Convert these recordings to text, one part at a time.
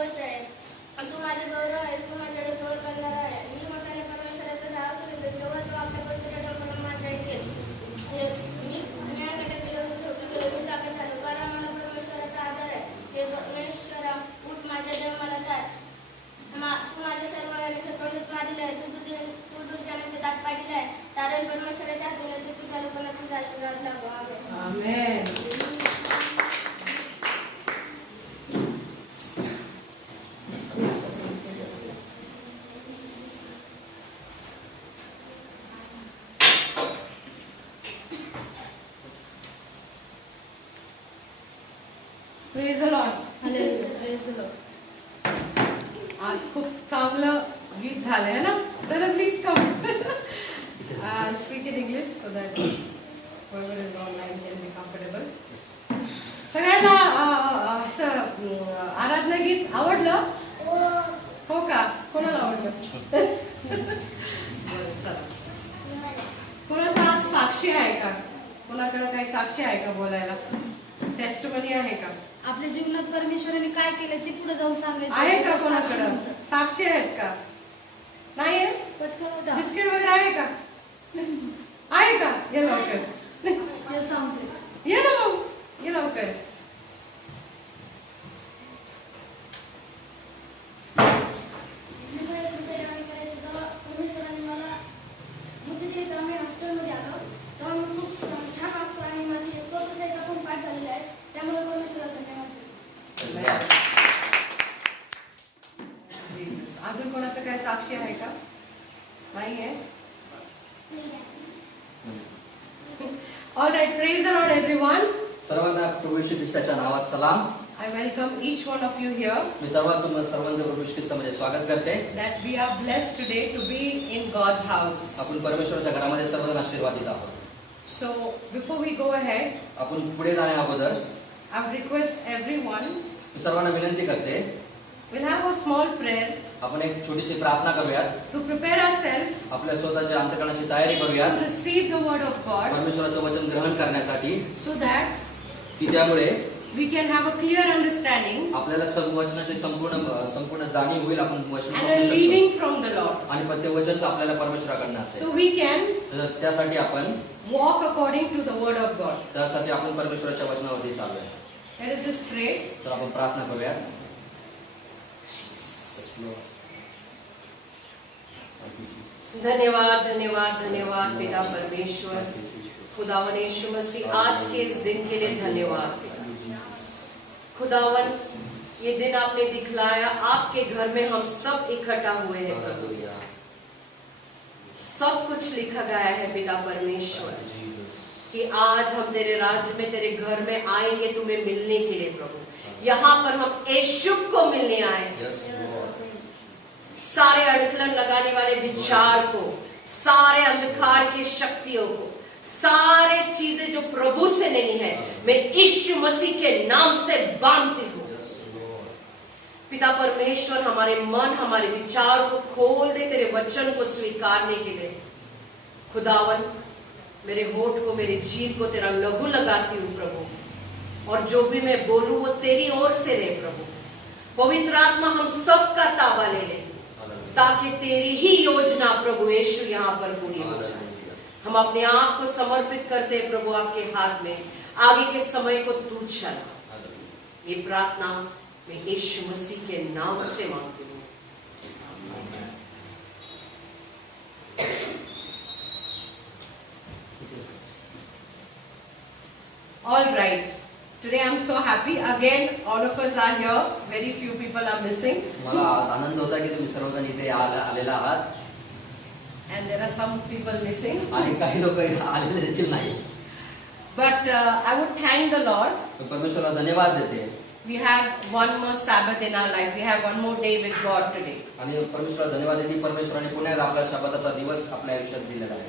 जवळचे आहे. तू माझे गौरव आहेस, तू माझ्या डोक्यावर करणार आहे. मी मोठ्याने परमेश्वराचं नाव घेतो, तेव्हा तू आपल्या पवित्र डोक्यावर माझ्या ऐकेल. मी अन्यायाकडे गेलो, झोपी गेलो, मी जागा झालो, कारण मला परमेश्वराचा आदर आहे. हे परमेश्वरा, उठ माझ्या देव मला तार. तू माझ्या सर्व वेळेचं तोंड मारिलं आहे, तू दुर्जनाचे दात पाडिले आहे. तारण परमेश्वराच्या हातून ते तुझ्या लोकांना तुझा आशीर्वाद लाभो. Amen. Praise the lord. Hallelujah. Praise the lord. आज खूप चांगलं गीत झालंय ना. Brother please come. Speak in English so that whoever is online can be comfortable. सगळ्यांना आराधना गीत आवडलं? हो का? कोणाला आवडलं? बरं, चला. कोणाचा आज साक्षी आहे का? कोणाकडे काही साक्षी आहे का बोलायला? टेस्टमनी आहे का? आपल्या जीवनात परमेश्वराने काय केलं ते पुढे जाऊन सांगायचं आहे का कोणाकडे? साक्षी आहेत का? नाही आहे? पटकन उठा. बिस्किट वगैरे आहे का? आहे का? ये लवकर. हे सांगते. ये ना मग. ये लवकर. परमेश्वराने मला बुद्धी दिली. आम्ही हॉस्टेलमध्ये आलो तेव्हा मी खूप छान वाटतो आणि माझी स्वतःचा पण पाठ झालेला आहे. त्यामुळे परमेश्वराला धन्यवाद. अजून कोणाचं काय साक्षी आहे का? नाहीये. All right, praise the Lord everyone. सर्वांना प्रभू येशू ख्रिस्ताच्या नावात सलाम. I welcome each one of you here. मी सर्वांचं प्रभू येशू ख्रिस्तामध्ये स्वागत करते. That we are blessed today to be in God's house. आपण परमेश्वराच्या घरामध्ये सर्वजण आशीर्वादित आहोत. So before we go ahead, आपण पुढे जाण्या अगोदर I would request everyone. मी सर्वांना विनंती करते, We'll have a small prayer आपण एक छोटीशी प्रार्थना करूयात. to prepare ourselves आपल्या स्वतःच्या अंतःकरणाची तयारी to करूयात receive the word of God, परमेश्वराचं वचन ग्रहण करण्यासाठी, so that की त्यामुळे we can have a clear understanding आपल्याला सर्व वचनाची संपूर्ण जाणीव होईल. आपण वचन and a समजू शकतो leading from the Lord. आणि ते वचन आपल्याला परमेश्वराकडून असेल. So we can तर त्यासाठी आपण walk according to the word of God. त्यासाठी आपण परमेश्वराच्या वचनावरती चालूया. Let us just pray. तर आपण प्रार्थना करूयात. धन्यवाद धन्यवाद धन्यवाद पिता परमेश्वर, खुदावन यीशु मसीह, आज के इस दिन के लिए धन्यवाद। खुदावन, ये दिन आपने दिखलाया, आपके घर में हम सब इकट्ठा हुए हैं। सब कुछ लिखा गया है पिता परमेश्वर कि आज हम तेरे राज्य में, तेरे घर में आएंगे तुम्हें मिलने के लिए। प्रभु, यहाँ पर हम यीशु को मिलने आए। सारे अड़कलन लगाने वाले विचार को, सारे अंधकार की शक्तियों को, सारे चीजें जो प्रभु से नहीं है, मैं यीशु मसीह के नाम से बांधती हूँ। पिता परमेश्वर, हमारे मन, हमारे विचार को खोल दे तेरे वचन को स्वीकारने के लिए। खुदावन, मेरे होठ को, मेरे जीभ को तेरा लहू लगाती हूँ प्रभु, और जो भी मैं बोलूं वो तेरी ओर से रहे प्रभु। पवित्र आत्मा हम सबका ताबा ले ले, ताकि तेरी ही योजना प्रभु यीशु यहाँ पर पूरी हो जाए। हम अपने आप को समर्पित करते हैं प्रभु आपके हाथ में। आगे के समय को तू चला। ये प्रार्थना मैं यीशु मसीह के नाम से मांगती हूँ। All right. Today I'm so happy. Again, all of us are here. Very few people are missing. मला आज आनंद होता की तुम्ही सर्वजण इथे आलेला आहात. And there are some people missing. आणि काही लोक आलेले देखील नाही. But I would thank the Lord. परमेश्वराला धन्यवाद देते. We have one more Sabbath in our life. We have one more day with God today. आणि परमेश्वराला धन्यवाद देते. परमेश्वराने पुन्हा एकदा आपल्या शब्दाचा दिवस आपल्या आयुष्यात दिलेला आहे.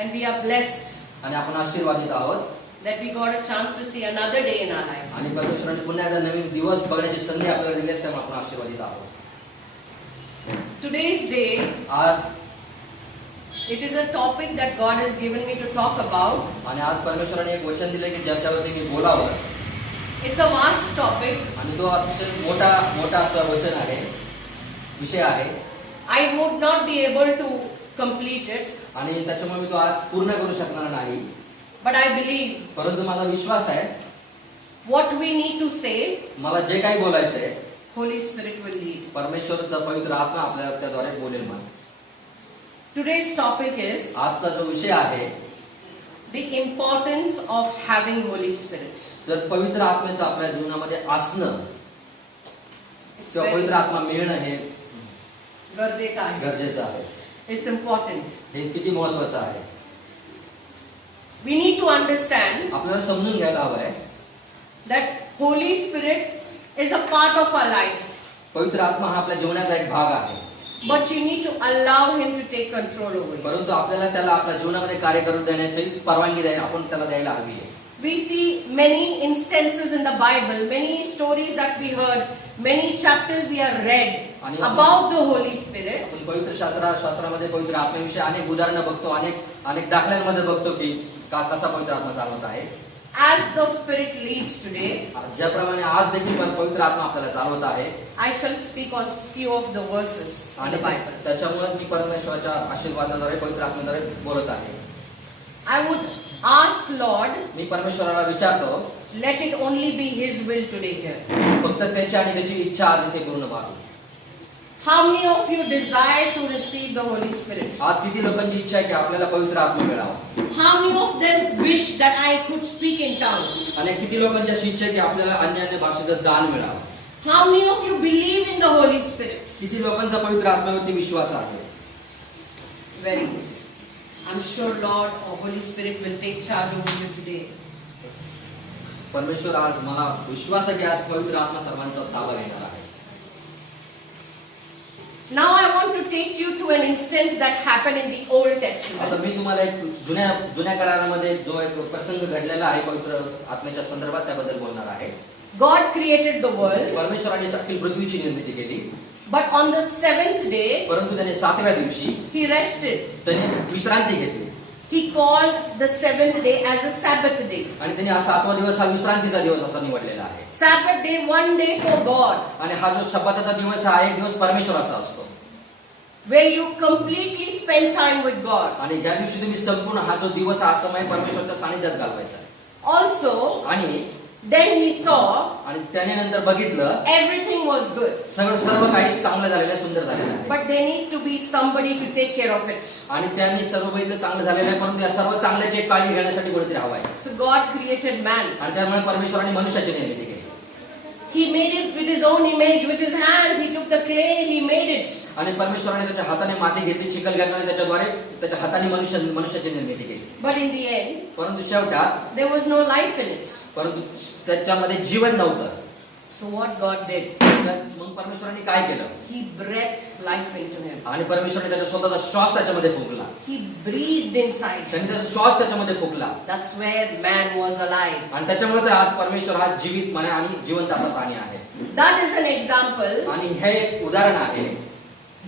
And we are blessed आणि आपण आशीर्वादित आहोत that we got a chance to see another day in our life. आणि परमेश्वराने पुन्हा एकदा नवीन दिवस बघण्याची संधी आपल्याला दिली असते. आपण आशीर्वादित आहोत. Today's day, आज it is a topic that God has given me to talk about. आणि आज परमेश्वराने एक वचन दिले की ज्याच्यावरती मी बोलावं. It's a vast topic. आणि तो अतिशय मोठा असा वचन आहे, विषय आहे. I would not be able to complete it, आणि त्याच्यामुळे मी तो आज पूर्ण करू शकणार नाही. but I believe परंतु माझा विश्वास आहे, what we need to say, मला जे काही बोलायचंय Holy Spirit will lead. परमेश्वरचा पवित्र आत्मा आपल्याला त्याद्वारे बोलेल. मला Today's topic is आजचा जो विषय आहे, the importance of having Holy Spirit. जर पवित्र आत्म्याचं आपल्या जीवनामध्ये असणं It's किंवा very पवित्र आत्मा मिळणं हे गरजेचं आहे. गरजेचं आहे. It's important. हे किती महत्वाचं आहे. We need to understand आपल्याला समजून घ्यायला हवं आहे, that Holy Spirit is a part of our life, पवित्र आत्मा हा आपल्या जीवनाचा एक भाग आहे. but you need to allow Him to take control over you. परंतु आपल्याला त्याला आपल्या जीवनामध्ये कार्य करू देण्याची परवानगी आपण त्याला द्यायला हवी आहे. We see many instances in the Bible, many stories that we heard, many chapters we have read about the Holy Spirit. आपण पवित्र शास्त्रामध्ये पवित्र आत्म्याविषयी अनेक उदाहरणं बघतो, अनेक दाखल्यांमध्ये बघतो की कसा पवित्र आत्मा चालवत आहे. As the Spirit leads today, ज्याप्रमाणे आज देखील पवित्र आत्मा आपल्याला चालवत आहे. I shall speak on few of the verses in आणि the Bible. त्याच्यामुळे मी परमेश्वराच्या आशीर्वादाद्वारे पवित्र आत्म्याद्वारे बोलत आहे. I would ask Lord, मी परमेश्वराला विचारतो, let it only be His will today here. फक्त त्याची आणि त्याची इच्छा आज इथे पूर्ण व्हावी. How many of you desire to receive the Holy Spirit? आज किती लोकांची इच्छा आहे की आपल्याला पवित्र आत्मा मिळावा. How many of them wish that I could speak in tongues? आणि किती लोकांची अशी इच्छा आहे की आपल्याला अन्य भाषेचं दान मिळावं. How many of you believe in the Holy Spirit? किती लोकांचा पवित्र आत्म्यावरती विश्वास आहे. Very good. I'm sure Lord or Holy Spirit will take charge over you today. परमेश्वर आज मला विश्वास आहे की आज पवित्र आत्मा सर्वांचा ताबा घेणार आहे. Now I want to take you to an instance that happened in the Old आता Testament. मी तुम्हाला एक जुन्या करारामध्ये जो एक प्रसंग घडलेला आहे पवित्र आत्म्याच्या संदर्भात त्याबद्दल बोलणार आहे. God created the world, परमेश्वराने अखिल पृथ्वीची निर्मिती केली, but on the seventh day, परंतु त्याने 7व्या दिवशी He rested. त्याने विश्रांती घेतली. He called the seventh day as a Sabbath day. आणि त्याने हा 7वा दिवस हा विश्रांतीचा दिवस असा निवडलेला आहे. Sabbath day, one day for God, आणि हा जो शब्दाचा दिवस हा एक दिवस परमेश्वराचा असतो, where you completely spend time with God. आणि या दिवशी तुम्ही संपूर्ण हा जो दिवस हा समय परमेश्वराच्या सानिध्यात घालवायचा. Also, आणि then he saw आणि त्याने नंतर बघितलं everything was good, सर्व काही चांगलं झालेलं आहे, सुंदर झालेलं आहे. but there need to be somebody to take care of it. आणि त्यांनी सर्व बघितलं चांगलं झालेलं आहे, परंतु या सर्व चांगल्याची काळजी घेण्यासाठी कोणीतरी हवं आहे. So God created man. आणि त्यामुळे परमेश्वराने मनुष्याची निर्मिती केली. He made it with his own image, with his hands. He took the clay, he made it. आणि परमेश्वराने त्याच्या हाताने माती घेतली, चिखल घेतला आणि त्याच्याद्वारे त्याच्या हाताने मनुष्याची निर्मिती केली. But in the end, परंतु शेवटात there was no life in it. परंतु त्याच्यामध्ये जीवन नव्हतं. So what God did, मग परमेश्वराने काय केलं? He breathed life into him. आणि परमेश्वराने त्याचा स्वतःचा श्वास त्याच्यामध्ये फुंकला. He breathed inside him. त्यांनी त्याचा श्वास त्याच्यामध्ये फुंकला. That's where man was alive. आणि त्याच्यामुळे तर आज परमेश्वर हा जीवित म्हणे आणि जिवंत असा प्राणी आहे. That is an example. आणि हे एक उदाहरण आहे.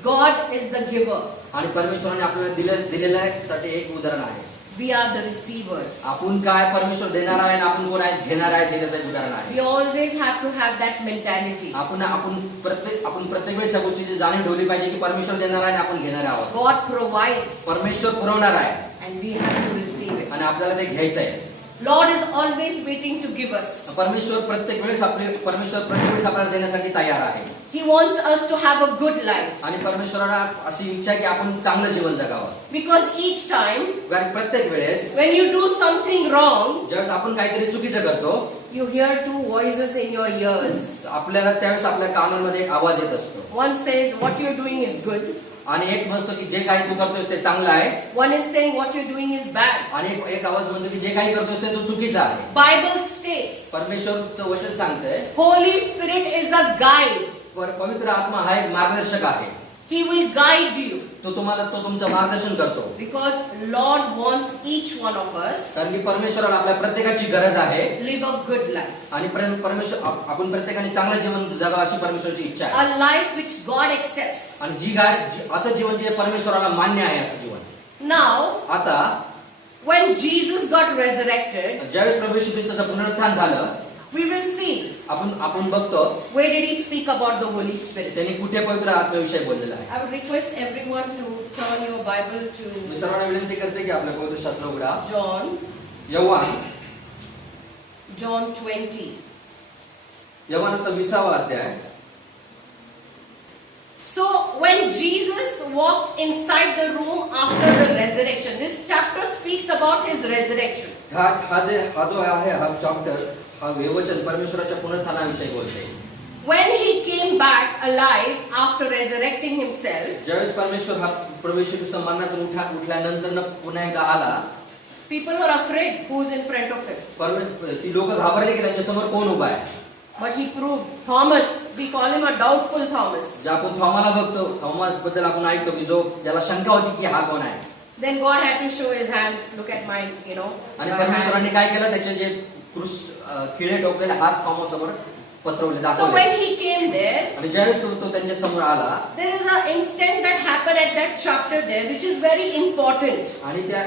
God is the giver. आणि परमेश्वराने आपल्याला दिलेल्यासाठी एक उदाहरण आहे. We are the receivers. आपण काय परमेश्वर देणार आहे आणि आपण कोण आहेत घेणार आहे हे त्याचं एक उदाहरण आहे. We always have to have that mentality. आपण प्रत्येक वेळेस या गोष्टीची जाणीव ठेवली पाहिजे की परमेश्वर देणार आहे आणि आपण घेणार आहोत. God provides परमेश्वर पुरवणार आहे and we have to receive it. आणि आपल्याला ते घ्यायचं आहे. Lord is always waiting to give us. परमेश्वर प्रत्येक वेळेस आपल्याला देण्यासाठी तयार आहे. He wants us to have a good life. आणि परमेश्वराला अशी इच्छा आहे की आपण चांगलं जीवन जगावं. Because each time कारण प्रत्येक वेळेस when you do something wrong, ज्यावेळेस आपण काहीतरी चुकीचं करतो, you hear two voices in your ears. आपल्याला त्यावेळेस आपल्या कानांमध्ये एक आवाज येत असतो. One says what you're doing is good. आणि एक म्हणतो की जे काही तू करतोस ते चांगलं आहे. One is saying what you're doing is bad. आणि एक आवाज म्हणतो की जे काही करतोस ते तू चुकीचं आहे. Bible states परमेश्वरचं वचन सांगतंय Holy Spirit is a guide. पवित्र आत्मा हा एक मार्गदर्शक आहे. He will guide you. तो तुमचं मार्गदर्शन करतो. Because Lord wants each one of us कारण की परमेश्वराला आपल्या प्रत्येकाची गरज आहे. live a good life. आणि परमेश्वर आपण प्रत्येकाने चांगलं जीवन जगावं अशी परमेश्वराची इच्छा आहे. A life which God accepts. आणि असं जीवन जे परमेश्वराला मान्य आहे असं जीवन. Now, आता when Jesus got resurrected, ज्यावेळेस प्रभू येशू ख्रिस्ताचं पुनरुत्थान झालं, We will see. आपण बघतो Where did he speak about the Holy Spirit? त्यांनी कुठे पवित्र आत्म्याविषयी बोललेलं आहे. I would request everyone to turn your Bible me to सर्वांना विनंती करते की आपलं पवित्र शास्त्र उघडा. John 20. यव्हानाचा 20वा अध्याय. So when Jesus walked inside the room after the resurrection, this chapter speaks about his resurrection. हा जो आहे हा चॅप्टर हा विवचन परमेश्वराच्या पुनरुत्थानाविषयी बोलते. When he came back alive after resurrecting himself, ज्यावेळेस प्रभू येशू ख्रिस्त मरणातून उठल्यानंतर पुन्हा एकदा आला, people were afraid who's in front of him. ती लोक घाबरले की त्यांच्या समोर कोण उभा आहे. But he proved. Thomas, we call him a doubtful Thomas. जे आपण थॉमाला बघतो, थॉमस बद्दल आपण ऐकतो की जो ज्याला शंका होती की हा कोण आहे. Then God had to show his hands. Look at mine, आणि परमेश्वराने काय केलं, त्याचे जे खिळे टोकलेले हात थॉमस समोर पसरवले, So दाखवले. when he came there, आणि ज्यावेळेस तो त्यांच्या समोर आला, there is an instant that happened at that chapter there, which is very important. आणि त्या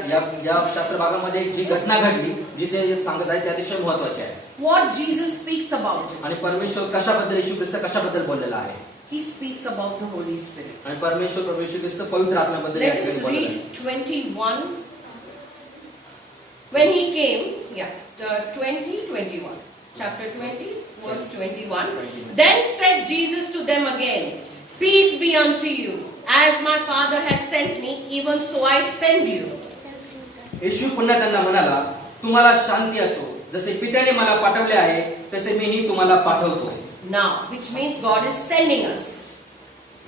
या शास्त्र भागामध्ये जी घटना घडली, जी ते सांगत आहे, ती अतिशय महत्त्वाची आहे. What Jesus speaks about it. आणि परमेश्वर कशाबद्दल, येशू ख्रिस्त कशाबद्दल बोललेला आहे. He speaks about the Holy Spirit. आणि प्रभू येशू ख्रिस्त पवित्र आत्म्याबद्दल या Let ठिकाणी us बोललेला आहे. read 21. When he came, 21. Chapter 20, verse 21. Then said Jesus to them again, Peace be unto you. As my Father has sent me, even so I send you. येशू पुन्हा त्यांना म्हणाला, तुम्हाला शांती असो. जसे पित्याने मला पाठवले आहे, तसे मीही तुम्हाला पाठवतो. Now, which means God is sending us.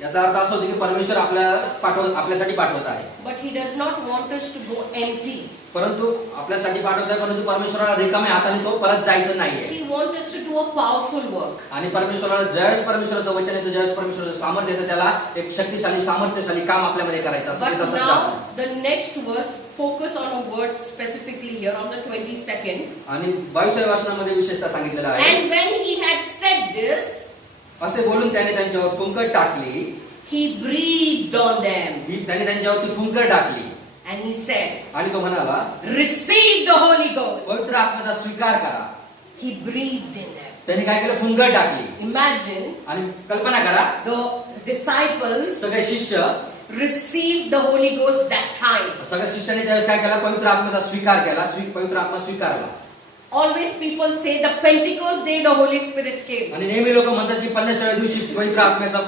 याचा अर्थ असा होतो की परमेश्वर आपल्यासाठी पाठवत आहे. But he does not want us to go empty. परंतु आपल्यासाठी पाठवत आहे, परंतु परमेश्वराला रिकाम्या हाताने तो परत जायचं नाहीये. He wants us to do a powerful work. आणि ज्यावेळेस परमेश्वराचं वचन येतं, ज्यावेळेस परमेश्वराचं सामर्थ्य येतं, त्याला एक शक्तिशाली सामर्थ्यशाली काम आपल्यामध्ये करायचं असतं. But तसंच now, आपण. the next verse focus on a word specifically here on the 22nd. आणि 22व्या वचनामध्ये विशेषतः सांगितलेलं आहे. And when he had said this, असे बोलून त्याने त्यांच्यावर फुंकर टाकली. he breathed on them. त्याने त्यांच्यावरती फुंकर टाकली. And he said, आणि तो म्हणाला, receive the Holy Ghost. पवित्र आत्म्याचा स्वीकार करा. He breathed in them. त्याने काय केलं, फुंकर टाकली. Imagine आणि कल्पना करा, the disciples सगळे शिष्य received the Holy Ghost that time. सगळ्या शिष्याने त्यावेळेस काय केलं, पवित्र आत्म्याचा स्वीकार केला. पवित्र आत्मा स्वीकारला. Always people say the Pentecost day the Holy Spirit came. आणि नेहमी लोक म्हणतात की 50व्या दिवशी पवित्र आत्म्याचा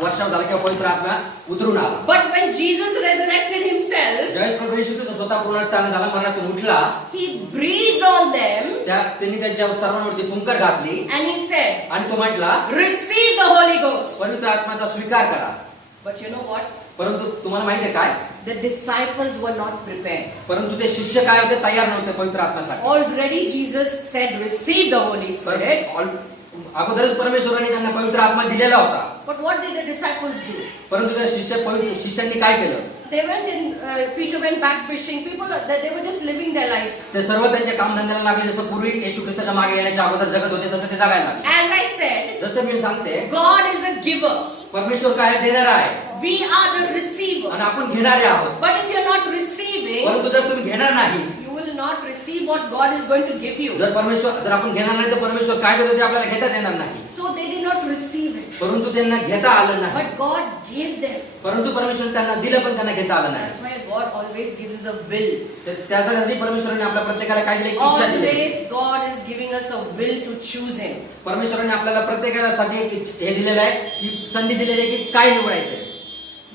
वर्षाव झाला किंवा पवित्र आत्मा उतरून आला. But when Jesus resurrected himself, ज्यावेळेस प्रभू येशू ख्रिस्त स्वतः पुनरुत्थान झाला, मरणातून उठला, he breathed on them त्यांनी त्यांच्या सर्वांवरती फुंकर घातली. and he said, आणि तो म्हटला, receive the Holy Ghost. पवित्र आत्म्याचा स्वीकार करा. But you know what? परंतु तुम्हाला माहिती आहे काय, The disciples were not prepared. परंतु ते शिष्य काय होते, तयार नव्हते पवित्र आत्म्यासाठी. Already Jesus said, receive the Holy Spirit. अगोदरच परमेश्वराने त्यांना पवित्र आत्मा दिलेला होता. But what did the disciples do? परंतु त्या शिष्यांनी काय केलं, They went in, Peter went back fishing. People, they were just living their life. ते सर्व त्यांच्या कामधंद्याला लागले. जसं पूर्वी येशू ख्रिस्ताच्या मागे येण्याच्या अगोदर जगत होते, तसं ते जगायला लागले. As I said, जसं मी सांगते, God is a giver. परमेश्वर काय देणार आहे, We are the receiver. आणि आपण घेणारे आहोत. But if you're not receiving, परंतु जर तुम्ही घेणार नाही, you will not receive what God is going to give you. जर आपण घेणार नाही, तर परमेश्वर काय देतो ते आपल्याला घेताच येणार नाही. So they did not receive it. परंतु त्यांना घेता आलं नाही. But God gave them. परंतु परमेश्वर त्यांना दिलं, पण त्यांना घेता आलं नाही. That's why God always gives a will. त्यासाठी परमेश्वराने आपल्या प्रत्येकाला काय दिले, इच्छा दिली. Always God is giving us a will to choose Him. परमेश्वराने आपल्याला प्रत्येकासाठी हे दिलेलं आहे, की संधी दिलेली आहे की काय निवडायचंय.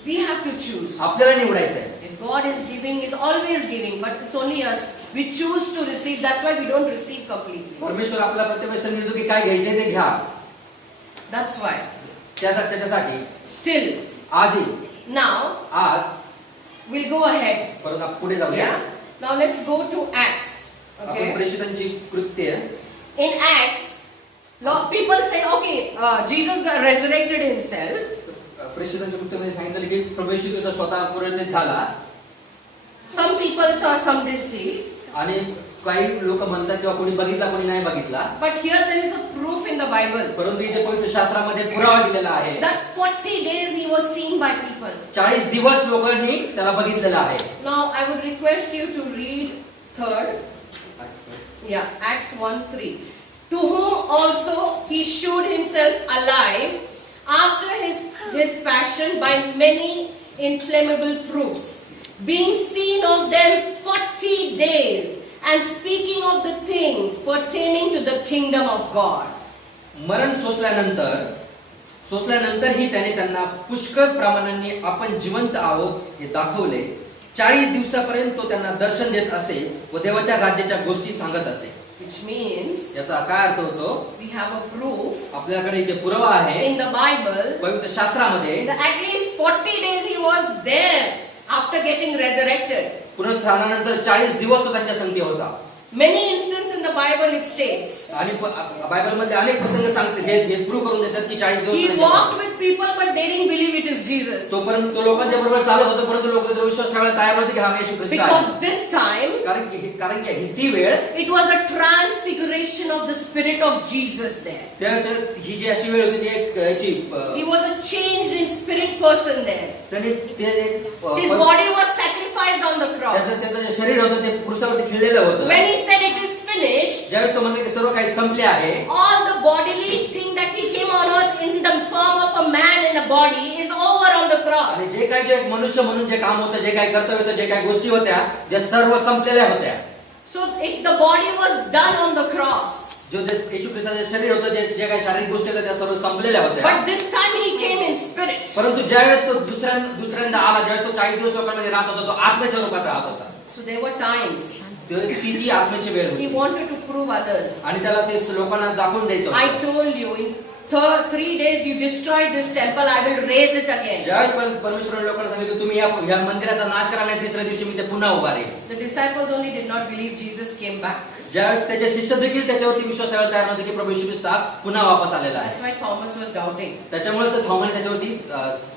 We have to choose. आपल्याला निवडायचंय. If God is giving, is always giving, but it's only us. We choose to receive. That's why we don't receive completely. परमेश्वर आपल्याला प्रत्येक वेळेस संधी देतो की काय घ्यायचंय ते घ्या. That's why. त्याच्यासाठी Still, आजही now आज we'll go ahead. परत आपण पुढे जाऊया. Yeah. Now let's go to Acts. आपण Okay. प्रेषितांची कृत्य, In Acts, people say, okay, Jesus resurrected himself. प्रेषितांच्या कृत्यामध्ये सांगितलं की प्रभू येशू ख्रिस्त स्वतः पुनरुत्थित झाला. Some people saw, some did see. आणि काही लोक म्हणतात किंवा कोणी बघितला, कोणी नाही बघितला. But here there is a proof in the Bible परंतु इथे पवित्र शास्त्रामध्ये पुरावा दिलेला आहे, that 40 days he was seen by people. 40 दिवस लोकांनी त्याला बघितलेलं आहे. Now I would request you to read third. Yeah, Acts 1:3. to whom also he showed himself alive after his passion by many inflammable proofs, being seen of them 40 days, and speaking of the things pertaining to the kingdom of God. मरण सोसल्यानंतरही त्याने त्यांना पुष्कळ प्रमाणाने आपण जिवंत आहोत हे दाखवले. 40 दिवसापर्यंत तो त्यांना दर्शन देत असे व देवाच्या राज्याच्या गोष्टी सांगत असे. Which means याचा काय अर्थ होतो? we have a proof आपल्याकडे इथे पुरावा आहे in the Bible पवित्र शास्त्रामध्ये that at least 40 days he was there after getting resurrected. पुनरुत्थानानंतर 40 दिवस तो त्यांच्या संगती होता. Many instances in the Bible it states आणि बायबल मध्ये अनेक प्रसंग सांगते हे प्रूव्ह करून देतात की 40 he दिवस walked with people but they didn't believe it is Jesus. तोपर्यंत तो लोकांच्या बरोबर चालत होता परंतु लोक त्याचा विश्वास ठेवायला तयार नव्हते की हा येशू ख्रिस्त आहे. Because this time कारण की ती वेळ it was a transfiguration of the spirit of Jesus there. त्याच्या ही जी अशी वेळ होती ती एक याची He was a changed in spirit person there. त्याने His body was sacrificed on the cross. त्याचं जे शरीर होतं ते क्रूसावरती खिळलेलं होतं. When he said it is finished, ज्यावेळेस तो म्हणतो की सर्व काही संपले आहे, all the bodily thing that he came on earth in the form of a man in a body is over on the cross. आणि जे काही जे मनुष्य म्हणून जे काम होतं, जे काही कर्तव्य होतं, जे काही गोष्टी होत्या, त्या सर्व संपलेल्या होत्या. So the body was done on the cross. जो येशू ख्रिस्ताचे शरीर होतं, जे काही शारीरिक गोष्टी होत्या त्या सर्व संपलेल्या होत्या. But this time he came in spirit. परंतु ज्यावेळेस तो दुसऱ्यांदा आला, ज्यावेळेस तो 40 दिवस लोकांमध्ये राहत होता, तो आत्म्याच्या रूपात राहत होता. So there were times ती आत्म्याची वेळ he होती wanted to prove others. आणि त्याला ते लोकांना दाखवून द्यायचं I होतं. told you in 3 days you destroyed this temple, I will raise it again. ज्यावेळेस परमेश्वराने लोकांना सांगितलं तुम्ही या मंदिराचा नाश करा आणि तिसऱ्या दिवशी मी ते पुन्हा उभारेन. The disciples only did not believe Jesus came back. ज्यावेळेस त्याचे शिष्य देखील त्याच्यावरती विश्वास ठेवायला तयार नव्हते की प्रभू येशू ख्रिस्त पुन्हा वापस आलेला That's आहे. why Thomas was doubting. त्याच्यामुळे तर थॉमसने त्याच्यावरती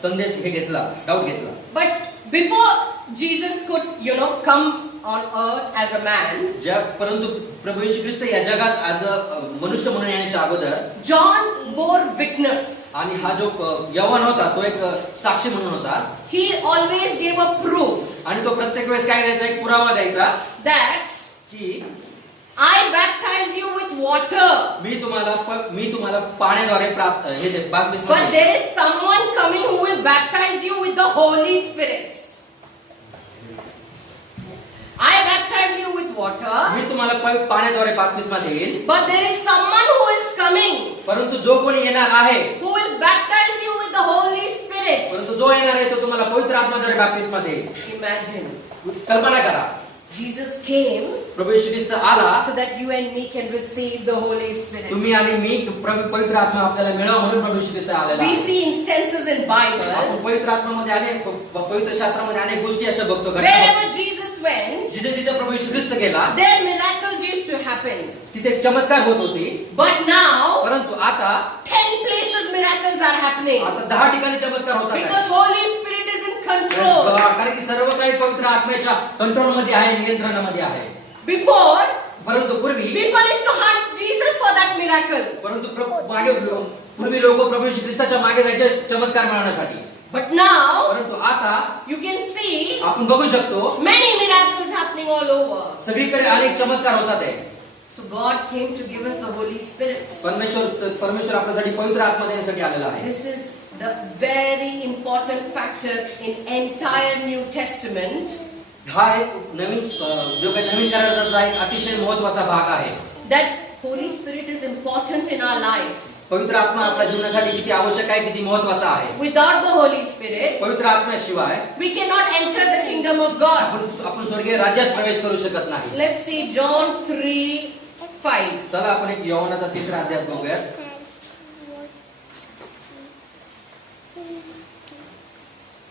संदेश हे घेतला, डाऊट घेतला. But before Jesus could, come on earth as a man, परंतु प्रभू येशू ख्रिस्त या जगात आज मनुष्य म्हणून येण्याच्या अगोदर John bore witness. आणि हा जो यवन होता तो एक साक्षी म्हणून होता. He always gave a proof आणि तो प्रत्येक वेळेस काय द्यायचा, एक पुरावा द्यायचा that की I baptize you with water, मी तुम्हाला पाण्याद्वारे बाप्तिस्मा but there is someone coming who will baptize you with the Holy Spirit. I baptize you with water, मी तुम्हाला पाण्याद्वारे बाप्तिस्मा देईल, but there is someone who is coming परंतु जो कोणी येणार आहे, who will baptize you with the Holy Spirit. परंतु जो येणार आहे तो तुम्हाला पवित्र आत्म्याद्वारे बाप्तिस्मा देईल. Imagine, कल्पना करा, Jesus came प्रभू येशू ख्रिस्त आला so that you and me can receive the Holy Spirit. तुम्ही आणि मी पवित्र आत्मा आपल्याला मिळावा म्हणून प्रभू येशू ख्रिस्त आलेला We आहे. see instances in Bible. आपण पवित्र आत्म्यामध्ये अनेक पवित्र शास्त्रामध्ये अनेक गोष्टी अशा बघतो. Wherever Jesus went, जिथे प्रभू येशू ख्रिस्त गेला there miracles used to happen. तिथे चमत्कार होत होती. But now, परंतु आता 10 places miracles are happening. 10 ठिकाणी चमत्कार होतात आहे. Because Holy Spirit is in control. कारण की सर्व काही पवित्र आत्म्याच्या कंट्रोल मध्ये आहे, नियंत्रणामध्ये आहे. Before, परंतु पूर्वी people used to hunt Jesus for that miracle. पूर्वी लोक प्रभू येशू ख्रिस्ताच्या मागे जायचे चमत्कार मिळवण्यासाठी. But now, परंतु आता you can see आपण बघू शकतो many miracles happening all over. सगळीकडे अनेक चमत्कार होतात आहे. So God came to give us the Holy Spirit. परमेश्वर आपल्यासाठी पवित्र आत्मा देण्यासाठी आलेला आहे. This is the very important factor in entire New Testament. हा एक जो काही नवीन कराराचा एक अतिशय महत्त्वाचा भाग आहे. That Holy Spirit is important in our life. पवित्र आत्मा आपल्या जीवनासाठी किती आवश्यक आहे, किती महत्त्वाचा आहे. Without the Holy Spirit, पवित्र आत्म्याशिवाय we cannot enter the kingdom of God. आपण स्वर्गीय राज्यात प्रवेश करू शकत नाही. Let's see John 3:5. चला आपण एक योहानाचा 3रा अध्याय बघूया.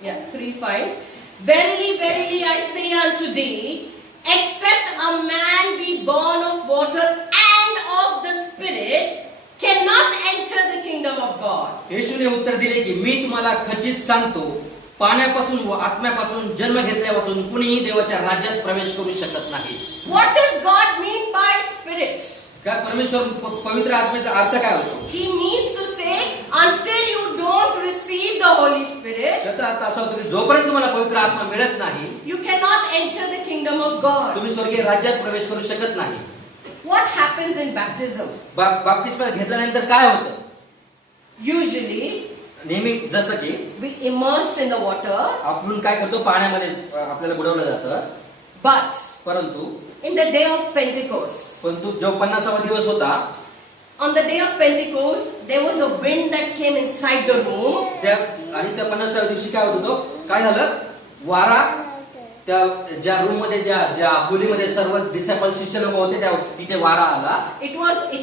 Yeah, 3:5. Verily, verily, I say unto thee, except a man be born of water and of the Spirit, cannot enter the kingdom of God. येशूने उत्तर दिले की मी तुम्हाला खचित सांगतो, पाण्यापासून व आत्म्यापासून जन्म घेतल्यापासून कुणीही देवाच्या राज्यात प्रवेश करू शकत नाही. What does God mean by Spirit? काय परमेश्वर पवित्र आत्म्याचा अर्थ काय होतो? He means to say, until you don't receive the Holy Spirit, त्याचा अर्थ असा होतो की जोपर्यंत तुम्हाला पवित्र आत्मा मिळत नाही, you cannot enter the kingdom of God. तुम्ही स्वर्गीय राज्यात प्रवेश करू शकत नाही. What happens in baptism? बाप्तिस्मा घेतल्यानंतर काय होतं? Usually, नेहमी जसं की we immersed in the water, आपण काय करतो, पाण्यामध्ये आपल्याला बुडवलं जातं. but परंतु in the day of Pentecost, जो 50वा दिवस होता, on the day of Pentecost, there was a wind that came inside the room. त्या आणि त्या 50व्या दिवशी काय होत होतं, काय झालं, वारा त्या ज्या रूम मध्ये ज्या खोलीमध्ये सर्व डिसायपल शिष्य लोक होते त्या तिथे वारा आला. It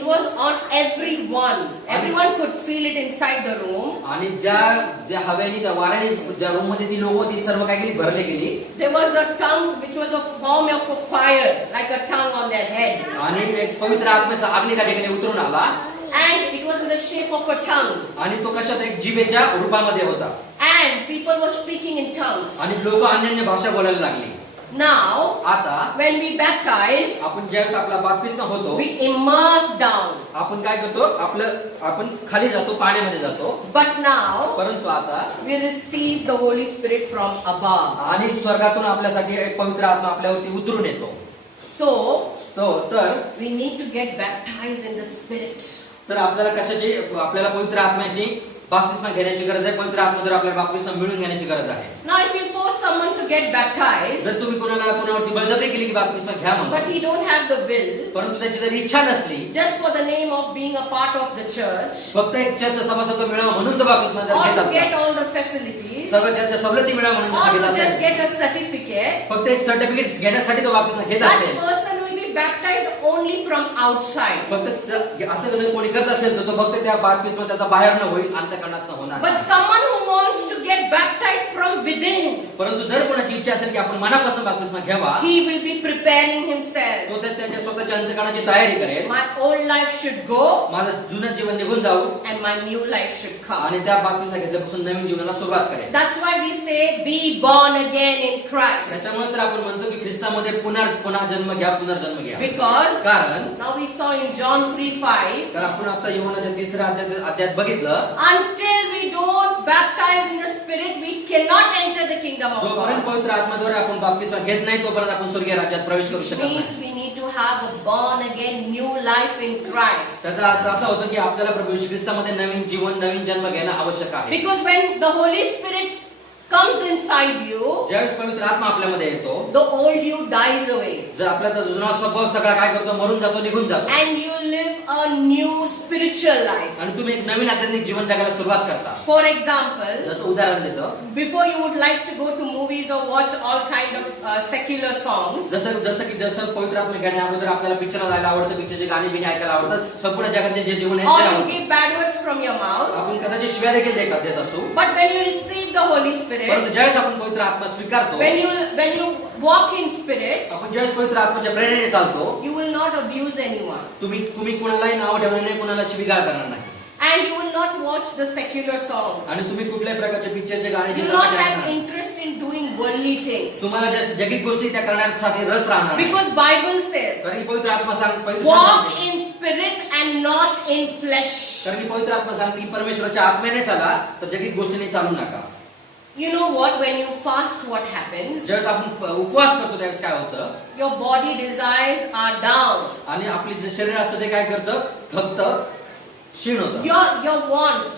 was on everyone. Everyone could feel it inside the room. आणि ज्या हवेने त्या वाऱ्याने ज्या रूम मध्ये ती लोक होती सर्व काय केली, भरले गेली. There was a tongue which was a form of a fire, like a tongue on their head. आणि एक पवित्र आत्म्याचा अग्नी त्या ठिकाणी उतरून आला. And it was in the shape of a tongue. आणि तो कशात, एक जिभेच्या रूपामध्ये होता. And people were speaking in tongues. आणि लोक अन्य भाषा बोलायला लागली. Now, आता when we baptize, आपण ज्यावेळेस आपला बाप्तिस्मा होतो, we immerse down. आपण काय करतो, आपण खाली जातो, पाण्यामध्ये जातो. But now, परंतु आता we receive the Holy Spirit from above. आणि स्वर्गातून आपल्यासाठी एक पवित्र आत्मा आपल्यावरती उतरून येतो. So, तर we need to get baptized in the Spirit. तर आपल्याला कशाची, आपल्याला पवित्र आत्म्याची बाप्तिस्मा घेण्याची गरज आहे. पवित्र आत्म्याद्वारे आपल्याला बाप्तिस्मा मिळवून घेण्याची गरज आहे. Now, if you force someone to get baptized, जर तुम्ही कोणावरती बळजबरी केली की बाप्तिस्मा घ्या but म्हणून, he don't have the will, परंतु त्याची जर इच्छा नसली, just for the name of being a part of the church, फक्त एक चर्च सभासद मिळावा म्हणून तो बाप्तिस्मा जर or घेत to get असला, all the facilities, सर्व चर्च सवलती मिळावा म्हणून जर or घेत to just असेल, get a certificate, फक्त एक सर्टिफिकेट घेण्यासाठी तो बाप्तिस्मा घेत that असेल, person will be baptized only from outside. फक्त असं जर कोणी करत असेल तर तो फक्त त्या बाप्तिस्मा त्याचा बाहेर न होईल, अंतःकरणात होणार. But someone who wants to get baptized from within, परंतु जर कोणाची इच्छा असेल की आपण मनापासून बाप्तिस्मा घ्यावा, he will be preparing himself. तो त्याच्या स्वतःच्या अंतःकरणाची तयारी करेल. My old life should go माझं जुनं जीवन निघून जाऊ and my new life should come. आणि त्या बाप्तिस्मा घेतल्यापासून नवीन जीवनाला सुरुवात करेल. That's why we say be born again in Christ. त्याच्यामुळे तर आपण म्हणतो की ख्रिस्तामध्ये पुन्हा जन्म घ्या, पुनर्जन्म घ्या. Because कारण now we saw in John 3:5, कारण आपण आता योहानाच्या 3ऱ्या अध्यायात बघितलं, until we don't baptize in the Spirit, we cannot enter the kingdom of जोपर्यंत God. पवित्र आत्म्याद्वारे आपण बाप्तिस्मा घेत नाही तोपर्यंत आपण स्वर्गीय राज्यात प्रवेश करू Which शकत means नाही. we need to have a born again new life in Christ. त्याचा अर्थ असा होतो की आपल्याला प्रभू येशू ख्रिस्तामध्ये नवीन जीवन, नवीन जन्म घेणं आवश्यक आहे. Because when the Holy Spirit comes inside you, ज्यावेळेस पवित्र आत्मा आपल्यामध्ये येतो, the old you dies away. जर आपला जुना स्वभाव सगळा काय करतो, मरून जातो, निघून जातो, And you live a new spiritual life. आणि तुम्ही एक नवीन आध्यात्मिक जीवन जगायला सुरुवात करता. For example, जसं उदाहरण देतो, before you would like to go to movies or watch all kind of secular songs, जसं पवित्र आत्मा घेण्या अगोदर आपल्याला पिक्चर जायला आवडतं, पिक्चरचे गाणी बिणी ऐकायला आवडतात, संपूर्ण जगातले जे जीवन आहे or ते you आवडतं. give bad words from your mouth, आपण कदाचित शिव्या देखील देत असू, but when you receive the Holy परंतु Spirit, ज्यावेळेस आपण पवित्र आत्मा स्वीकारतो, when you walk in Spirit, आपण ज्यावेळेस पवित्र आत्म्याच्या प्रेरणेने चालतो, you will not abuse anyone, तुम्ही कुणालाही नाव ठेवणार नाही, कुणाला शिवीगाळ करणार नाही, and you will not watch the secular songs. आणि तुम्ही कुठल्याही प्रकारचे पिक्चरचे गाणे You जे will not ऐकणार have नाही. interest in doing worldly things, तुम्हाला ज्या जगिक गोष्टी त्या करण्यासाठी रस राहणार नाही. because Bible says, कारण की पवित्र आत्मा walk in spirit and not in flesh. कारण की पवित्र आत्मा सांगते की परमेश्वराच्या आत्म्याने चाला, तर जगिक गोष्टीने चालू नका. You know what? When you fast, what happens? ज्यावेळेस आपण उपवास करतो त्यावेळेस काय होतं, Your body desires are down. आणि आपली जे शरीर असतं ते काय करतं, थकतं, क्षीण होतं. Your want,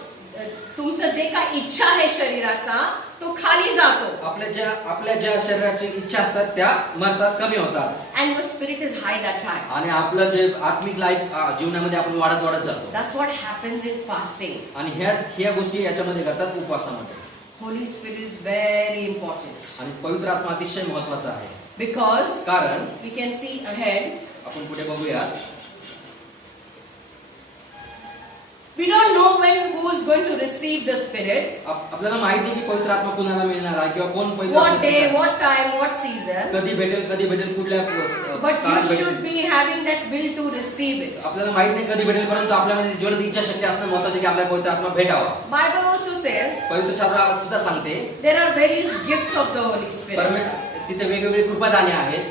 तुमचं जे काय इच्छा आहे शरीराचा, तो खाली जातो. आपल्या ज्या शरीराची इच्छा असतात त्या मरतात, कमी होतात, And your spirit is high that time. आणि आपलं जे आत्मिक लाईफ जीवनामध्ये आपण वाढत जातो. That's what happens in fasting. आणि ह्या गोष्टी याच्यामध्ये घडतात उपवासामध्ये. Holy Spirit is very important. आणि पवित्र आत्मा अतिशय महत्वाचा आहे. Because कारण we can see ahead. आपण पुढे बघूया, We don't know when who is going to receive the Spirit. आपल्याला माहिती आहे की पवित्र आत्मा कोणाला मिळणार आहे किंवा कोण पवित्र What आत्मा day, स्वीकारणार. what time, what season. कधी भेटेल कुठल्या But काळात you भेटेल. should be having that will to receive it. आपल्याला माहित नाही कधी भेटेल, परंतु आपल्यामध्ये ज्वलंत इच्छाशक्ती असणं महत्वाचं आहे की आपल्याला पवित्र आत्मा भेटावा. Bible also says पवित्र शास्त्र सुद्धा सांगते there are various gifts of the Holy Spirit, तिथे वेगवेगळी कृपादाने आहेत,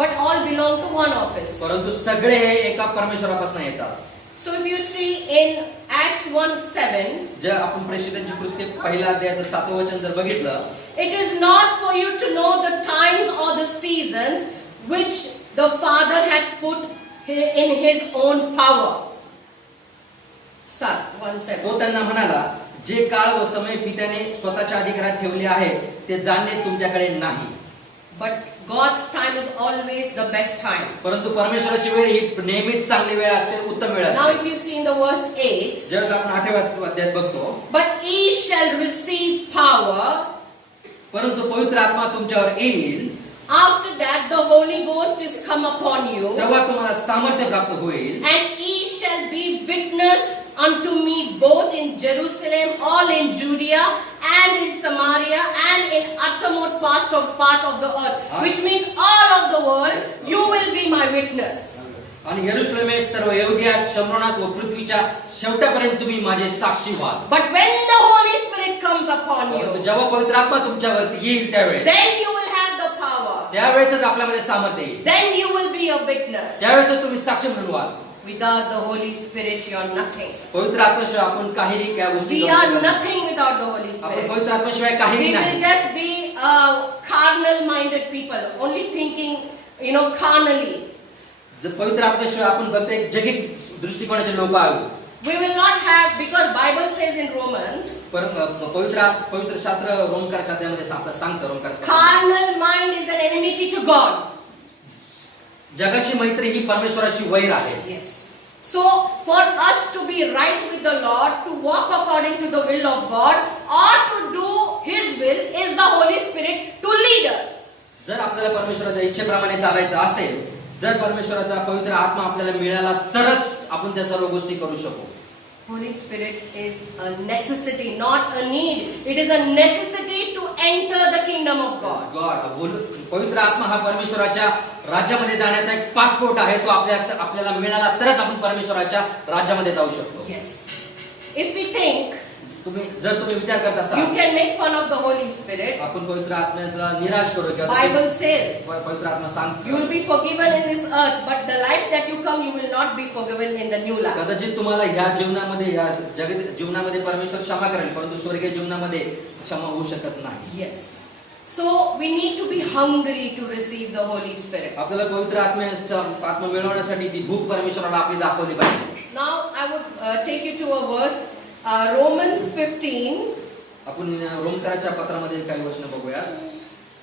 but all belong to one office. परंतु सगळे हे एका परमेश्वरापासून येतात. So if you see in Acts 1:7, जे आपण प्रेषितांची कृत्य पहिला अध्यायाचं 7वं वचन जर बघितलं, it is not for you to know the times or the seasons which the Father had put in his own power. Son, 1:7. तो त्यांना म्हणाला, जे काळ व समय पित्याने स्वतःच्या अधिकारात ठेवले आहेत ते जाणणे तुमच्याकडे नाही. But God's time is always the best time. परंतु परमेश्वराची वेळ ही नेहमीच चांगली वेळ असते, उत्तम वेळ Now असते. if you see in the verse 8, ज्यावेळेस आपण 8व्या अध्यायात बघतो, but ye shall receive power. परंतु पवित्र आत्मा तुमच्यावर येईल, After that the Holy Ghost is come upon you, तेव्हा तुम्हाला सामर्थ्य प्राप्त होईल, and ye shall be witness unto me both in Jerusalem, all in Judea, and in Samaria, and in uttermost part of the earth. Which means all of the world, you will be my witness. आणि यरूशलेमेत सर्व यहुदियात, शमरोनात व पृथ्वीच्या शेवटापर्यंत तुम्ही माझे साक्षी व्हाल. But when the Holy Spirit comes upon परंतु you, जेव्हा पवित्र आत्मा तुमच्यावरती येईल त्यावेळेस, then you will have the power. त्यावेळेसच आपल्यामध्ये सामर्थ्य येईल, Then you will be a witness. त्यावेळेस तुम्ही साक्षी म्हणून व्हाल. Without the Holy Spirit, you are nothing. पवित्र आत्म्याशिवाय आपण काहीही त्या गोष्टी We करू are शकत नाही. nothing without the Holy आपण Spirit. पवित्र आत्म्याशिवाय काहीही We will नाही. just be carnal-minded people, only thinking, carnally. जर पवित्र आत्म्याशिवाय आपण फक्त एक जगिक दृष्टिकोनाचे लोक आहोत. We will not have, because Bible says in Romans, पवित्र शास्त्र रोमकाराच्या अध्यायामध्ये सांगतं रोमकार carnal mind is an enmity to God. जगाची मैत्री ही परमेश्वराशी वैर आहे. Yes. So, for us to be right with the Lord, to walk according to the will of God, or to do His will, is the Holy Spirit to lead us. जर आपल्याला परमेश्वराच्या इच्छेप्रमाणे चालायचं असेल, जर परमेश्वराचा पवित्र आत्मा आपल्याला मिळाला तरच आपण त्या सर्व गोष्टी करू शकू. Holy Spirit is a necessity, not a need. It is a necessity to enter the kingdom of God. पवित्र आत्मा हा परमेश्वराच्या राज्यामध्ये जाण्याचा एक पासपोर्ट आहे. तो आपल्याला मिळाला तरच आपण परमेश्वराच्या राज्यामध्ये जाऊ शकतो. Yes. If we think, जर तुम्ही विचार करत you असाल, can make fun of the Holy Spirit. आपण पवित्र आत्म्याला निराश करू किंवा Bible says, पवित्र आत्मा you सांगतो, will be forgiven in this earth, but the life that you come, you will not be forgiven in the new life. कदाचित तुम्हाला ह्या जीवनामध्ये, या जगत जीवनामध्ये परमेश्वर क्षमा करेल, परंतु स्वर्गीय जीवनामध्ये क्षमा होऊ शकत नाही. Yes. So we need to be hungry to receive the Holy Spirit. आपल्याला पवित्र आत्मा मिळवण्यासाठी ती भूक परमेश्वराला आपली दाखवली पाहिजे. Now I would take you to a verse, Romans 15. आपण रोमकाराच्या पत्रामध्ये काही वचन बघूया.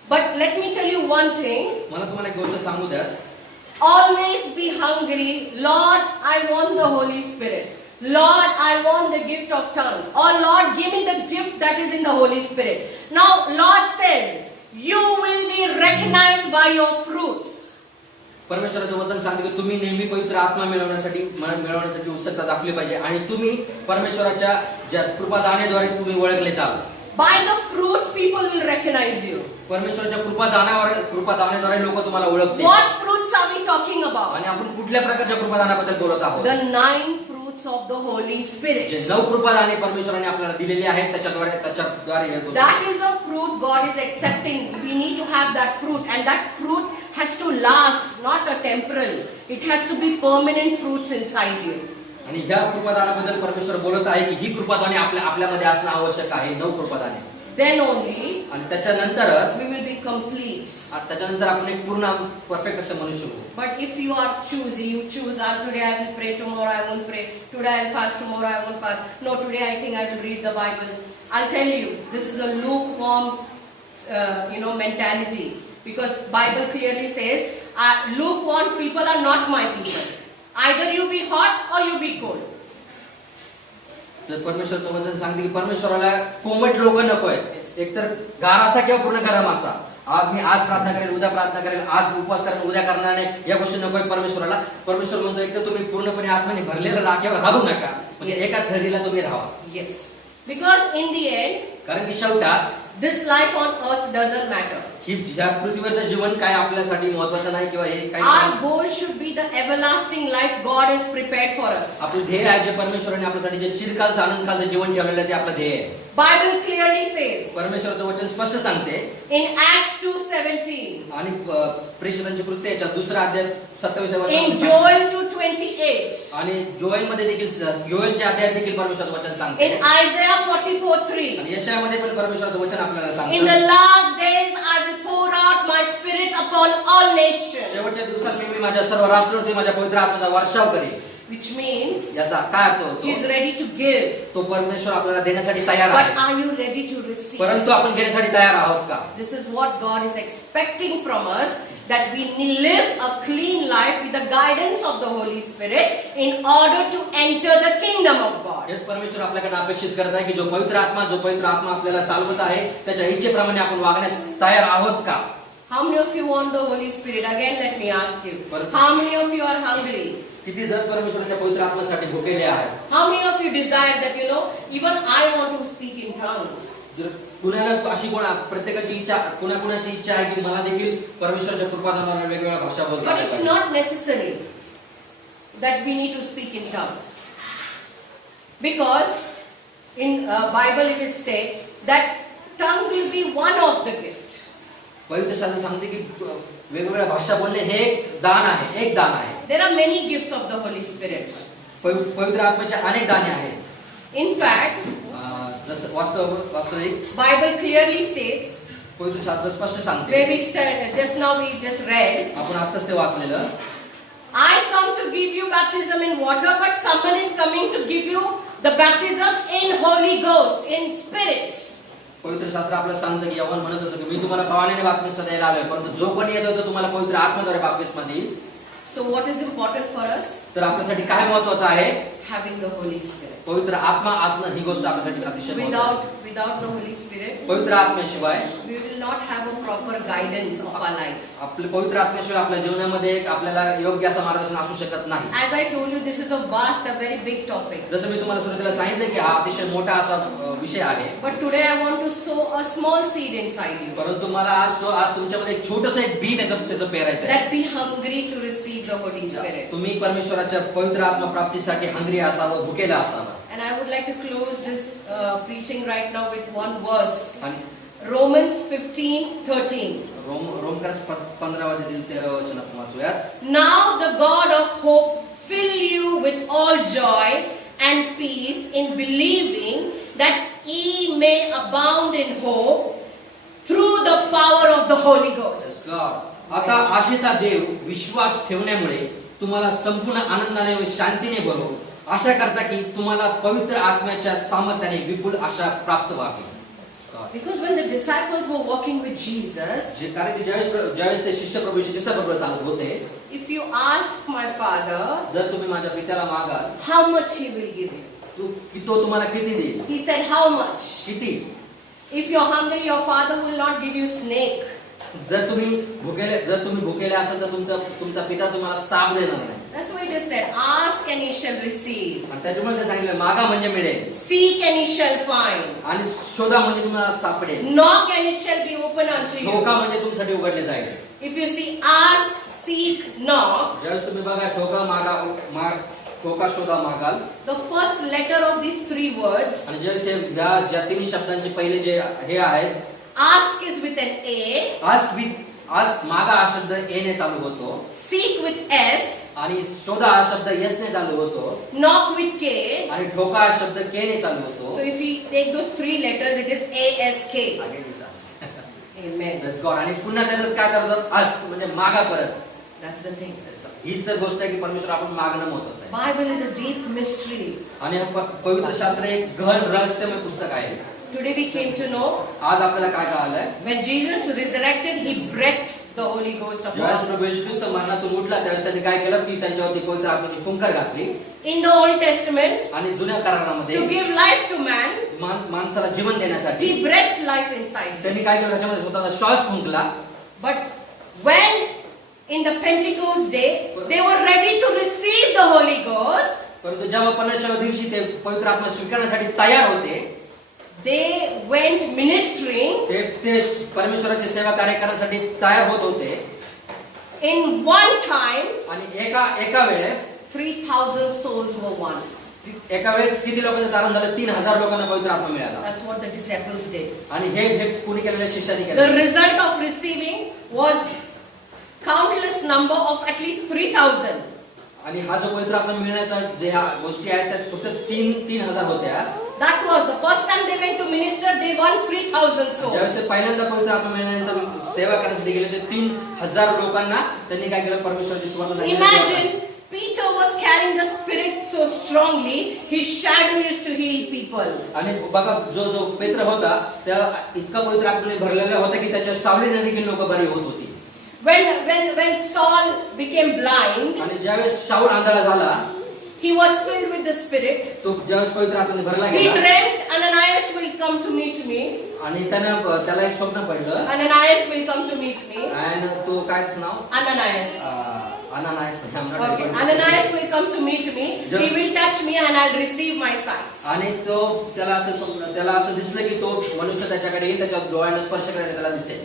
But let me tell you one thing. मला तुम्हाला एक गोष्ट सांगू द्या. Always be hungry. Lord, I want the Holy Spirit. Lord, I want the gift of tongues. Or Lord, give me the gift that is in the Holy Spirit. Now, Lord says, you will be recognized by your fruits. परमेश्वराचं वचन सांगते की तुम्ही नेहमी पवित्र आत्मा मिळवण्यासाठी उत्सुकता दाखवली पाहिजे आणि तुम्ही परमेश्वराच्या ज्या कृपादानाद्वारे तुम्ही ओळखले जाल. By the fruits, people will recognize you. परमेश्वराच्या कृपादानाद्वारे लोक तुम्हाला ओळखतील. What fruits are we talking about? आणि आपण कुठल्या प्रकारच्या कृपादानाबद्दल बोलत आहोत? The 9 fruits of the Holy Spirit. जे 9 कृपादाने परमेश्वराने आपल्याला दिलेली आहेत त्याच्याद्वारे हे गोष्ट. That is a fruit God is accepting. We need to have that fruit, and that fruit has to last, not a temporal. It has to be permanent fruits inside you. आणि ह्या कृपादानाबद्दल परमेश्वर बोलत आहे की ही कृपादाने आपल्यामध्ये असणं आवश्यक आहे. 9 कृपादाने. Then only आणि त्याच्यानंतरच we will be complete. त्याच्यानंतर आपण एक पूर्ण परफेक्ट असं म्हणू शकू. But if you are choosy, you choose, today I will pray, tomorrow I won't pray, today I will fast, tomorrow I won't fast. No, today I think I will read the Bible. I'll tell you, this is a lukewarm, mentality. Because Bible clearly says, lukewarm people are not my people. Either you be hot or you be cold. तर परमेश्वरचं वचन सांगते की परमेश्वराला कोमट लोक नको आहेत. एकतर गार असा किंवा पूर्ण गरम असा. मी आज प्रार्थना करेल, उद्या प्रार्थना करेल, आज उपवास करेल, उद्या करणार नाही, या गोष्टी नको आहेत परमेश्वराला. परमेश्वर म्हणतो एकतर तुम्ही पूर्णपणे आत्म्याने भरलेला राहा किंवा राहू नका, म्हणजे एका थरीला तुम्ही राहा. Yes. Because in the end, कारण की शेवटात this life on earth doesn't matter. ही ह्या पृथ्वीवरचं जीवन काय आपल्यासाठी महत्वाचं नाही किंवा हे Our काही. goal should be the everlasting life God has prepared for us. आपलं ध्येय आहे जे परमेश्वराने आपल्यासाठी जे चिरकालचं आनंदकालचं जीवन ठेवलेलं आहे ते आपलं ध्येय आहे. Bible clearly says परमेश्वराचं वचन स्पष्ट सांगते in Acts 2:17, आणि प्रेषितांची कृत्य याच्या 2रा अध्याय 27व्या in वचनात Joel 2:28, आणि जोएल मध्ये देखील योएलच्या अध्यायात देखील परमेश्वराचं वचन सांगते. in Isaiah 44:3, आणि यशायामध्ये पण परमेश्वराचं वचन आपल्याला in सांगते. the last days I will pour out my spirit upon all nations. शेवटच्या दिवसात मी माझ्या सर्व राष्ट्रावरती माझ्या पवित्र आत्म्याचा वर्षाव करेन. Which means याचा काय अर्थ he is होतो? ready to give. तो परमेश्वर आपल्याला देण्यासाठी तयार But आहे, are you ready to receive? परंतु आपण घेण्यासाठी तयार आहोत का? This is what God is expecting from us, that we live a clean life with the guidance of the Holy Spirit in order to enter the kingdom of God. हेच परमेश्वर आपल्याकडे अपेक्षित करत आहे की जो पवित्र आत्मा आपल्याला चालवत आहे त्याच्या इच्छेप्रमाणे आपण वागण्यास तयार आहोत का? How many of you want the Holy Spirit? Again, let me ask you. But- How many of you are hungry? किती जण परमेश्वराच्या पवित्र आत्म्यासाठी भुकेले आहेत? How many of you desire that, even I want to speak in tongues? जर कुणाला अशी प्रत्येकाची इच्छा कुणाची इच्छा आहे की मला देखील परमेश्वराच्या कृपादानाने वेगवेगळ्या भाषा बोलता But it's आल्या not necessary that we need to speak in tongues. Because in Bible it is stated that tongues will be one of the gifts. पवित्र शास्त्र सांगते की वेगवेगळ्या भाषा बोलणे हे एक दान आहे. There are many gifts of the Holy Spirit. पवित्र आत्म्याचे अनेक दाने आहेत. In fact, जसं वास्तविक Bible clearly states, पवित्र शास्त्र स्पष्ट सांगते. where we just now we just read, आपण आताच ते वाचलेलं. I come to give you baptism in water, but someone is coming to give you the baptism in Holy Ghost, in Spirit. पवित्र शास्त्र आपल्याला सांगतं की यवन म्हणत होतं की मी तुम्हाला पाण्याने बाप्तिस्मा द्यायला आलोय, परंतु जो कोणी येतो तो तुम्हाला पवित्र आत्म्याद्वारे बाप्तिस्मा देईल. So what is important for us? तर आपल्यासाठी काय महत्त्वाचं आहे? Having the Holy Spirit. पवित्र आत्मा असणं ही गोष्ट आपल्यासाठी अतिशय महत्त्वाची आहे. Without the Holy Spirit, पवित्र आत्म्याशिवाय we will not have a proper guidance of our life. आपले पवित्र आत्म्याशिवाय आपल्या जीवनामध्ये आपल्याला योग्य असं मार्गदर्शन असू शकत नाही. As I told you, this is a vast, a very big topic. जसं मी तुम्हाला सुरुवातीला सांगितलं की हा अतिशय मोठा असा विषय आहे. But today I want to sow a small seed inside you. परंतु मला आज तुमच्यामध्ये एक छोटंसं एक बी त्याचं पेरायचं आहे. That be hungry to receive the Holy Spirit. तुम्ही परमेश्वराच्या पवित्र आत्मा प्राप्तीसाठी हंग्री असावं, भुकेला असावं. And I would like to close this preaching right now with one verse. आणि Romans 15:13. रोमकर्स 15:13 आपण वाचूयात. Now the God of hope fill you with all joy and peace in believing that ye may abound in hope through the power of the Holy Ghost. आता आशेचा देव विश्वास ठेवण्यामुळे तुम्हाला संपूर्ण आनंदाने व शांतीने भरो, आशा करता की तुम्हाला पवित्र आत्म्याच्या सामर्थ्याने विपुल आशा प्राप्त व्हावी. Because when the disciples were walking with Jesus, कारण की ज्यावेळेस ते शिष्य प्रभू येशू ख्रिस्ताबरोबर चालत होते, if you ask my Father, जर तुम्ही माझ्या पित्याला मागाल how much he will give you? तो तुम्हाला किती देईल? He said, how much? किती? If you're hungry, your Father will not give you snake. जर तुम्ही भुकेले असाल तर तुमचा पिता तुम्हाला साप देणार नाही. That's why it is said, ask and ye shall receive. आणि त्याच्यामुळे ते सांगितलं मागा म्हणजे मिळेल, Seek and ye shall find. आणि शोधा म्हणजे तुम्हाला सापडेल, Knock and it shall be open unto you. ठोका म्हणजे तुमच्यासाठी उघडले जाईल. If you see, ask, seek, knock, ज्यावेळेस तुम्ही बघा ठोका शोधा मागाल, the first letter of these three words, आणि ज्यावेळेस ज्या तिन्ही शब्दांचे पहिले जे हे आहेत, ask is with an A, ask मागा हा शब्द ए ने चालू होतो, seek with S, आणि शोधा हा शब्द यस ने चालू होतो, knock with K. आणि ठोका हा शब्द के ने चालू होतो. So if we take those three letters, it is A-S-K. Amen. That's God. आणि पुन्हा त्याच काय करतात? आस्क म्हणजे मागा परत. That's the thing. हीच तर गोष्ट आहे की परमेश्वर आपण मागणं महत्वाचं आहे. Bible is a deep mystery. आणि पवित्र शास्त्र एक गहन रहस्यमय पुस्तक आहे. Today we came to know, आज आपल्याला काय कळालंय? when Jesus resurrected, he breathed the Holy Ghost ज्यावेळेस upon. प्रभू येशू ख्रिस्त मरणातून उठला त्यावेळेस त्यांनी काय केलं की त्यांच्यावरती पवित्र आत्म्याची फुंकर घातली. In the Old Testament, आणि जुन्या करारामध्ये to give life to man, माणसाला जीवन देण्यासाठी he breathed life inside. त्यांनी काय केलं? त्याच्यामध्ये स्वतःचा श्वास फुंकला. But when in the Pentecost day, they were ready to receive the Holy Ghost, परंतु जेव्हा 50व्या दिवशी ते पवित्र आत्मा स्वीकारण्यासाठी तयार होते, they went ministering. ते परमेश्वराची सेवा कार्य करण्यासाठी तयार होत होते. In one time, आणि एका वेळेस 3,000 souls were won. एका वेळेस किती लोकांचं तारण झालं? 3,000 लोकांना पवित्र आत्मा मिळाला. That's what the disciples did. आणि हे कुणी केलेल्या शिष्याने The केलं. result of receiving was countless number of at least 3,000. आणि हा जो पवित्र आत्मा मिळण्याचा जे ह्या गोष्टी आहेत त्यात फक्त 3,000 होत्या. That was the first time they went to minister, they won 3,000 souls. ज्यावेळेस ते पहिल्यांदा पवित्र आत्मा मिळाल्यानंतर सेवा करण्यासाठी गेले ते 3,000 लोकांना त्यांनी काय केलं, परमेश्वराची सुवार्ता सांगितली. Imagine, Peter was carrying the Spirit so strongly, his shadow used to heal people. आणि बघा जो पेत्र होता त्या इतका पवित्र आत्म्याने भरलेला होता की त्याच्या सावलीने देखील लोक बरी होत होती. When Saul became blind, आणि ज्यावेळेस शाऊल आंधळा झाला, he was filled with the Spirit. तो ज्यावेळेस पवित्र आत्म्याने भरला He गेला dreamt, Ananias will come to meet me. आणि त्याला एक स्वप्न पडलं. Ananias will come to meet me. आणि तो कायच नाव, Ananias. अनानायस. Okay. Ananias will come to meet me. He will touch me and I'll receive my sight. आणि तो त्याला असं दिसलं की तो मनुष्य त्याच्याकडे येईल, त्याच्या डोळ्याने स्पर्श करायला त्याला दिसेल.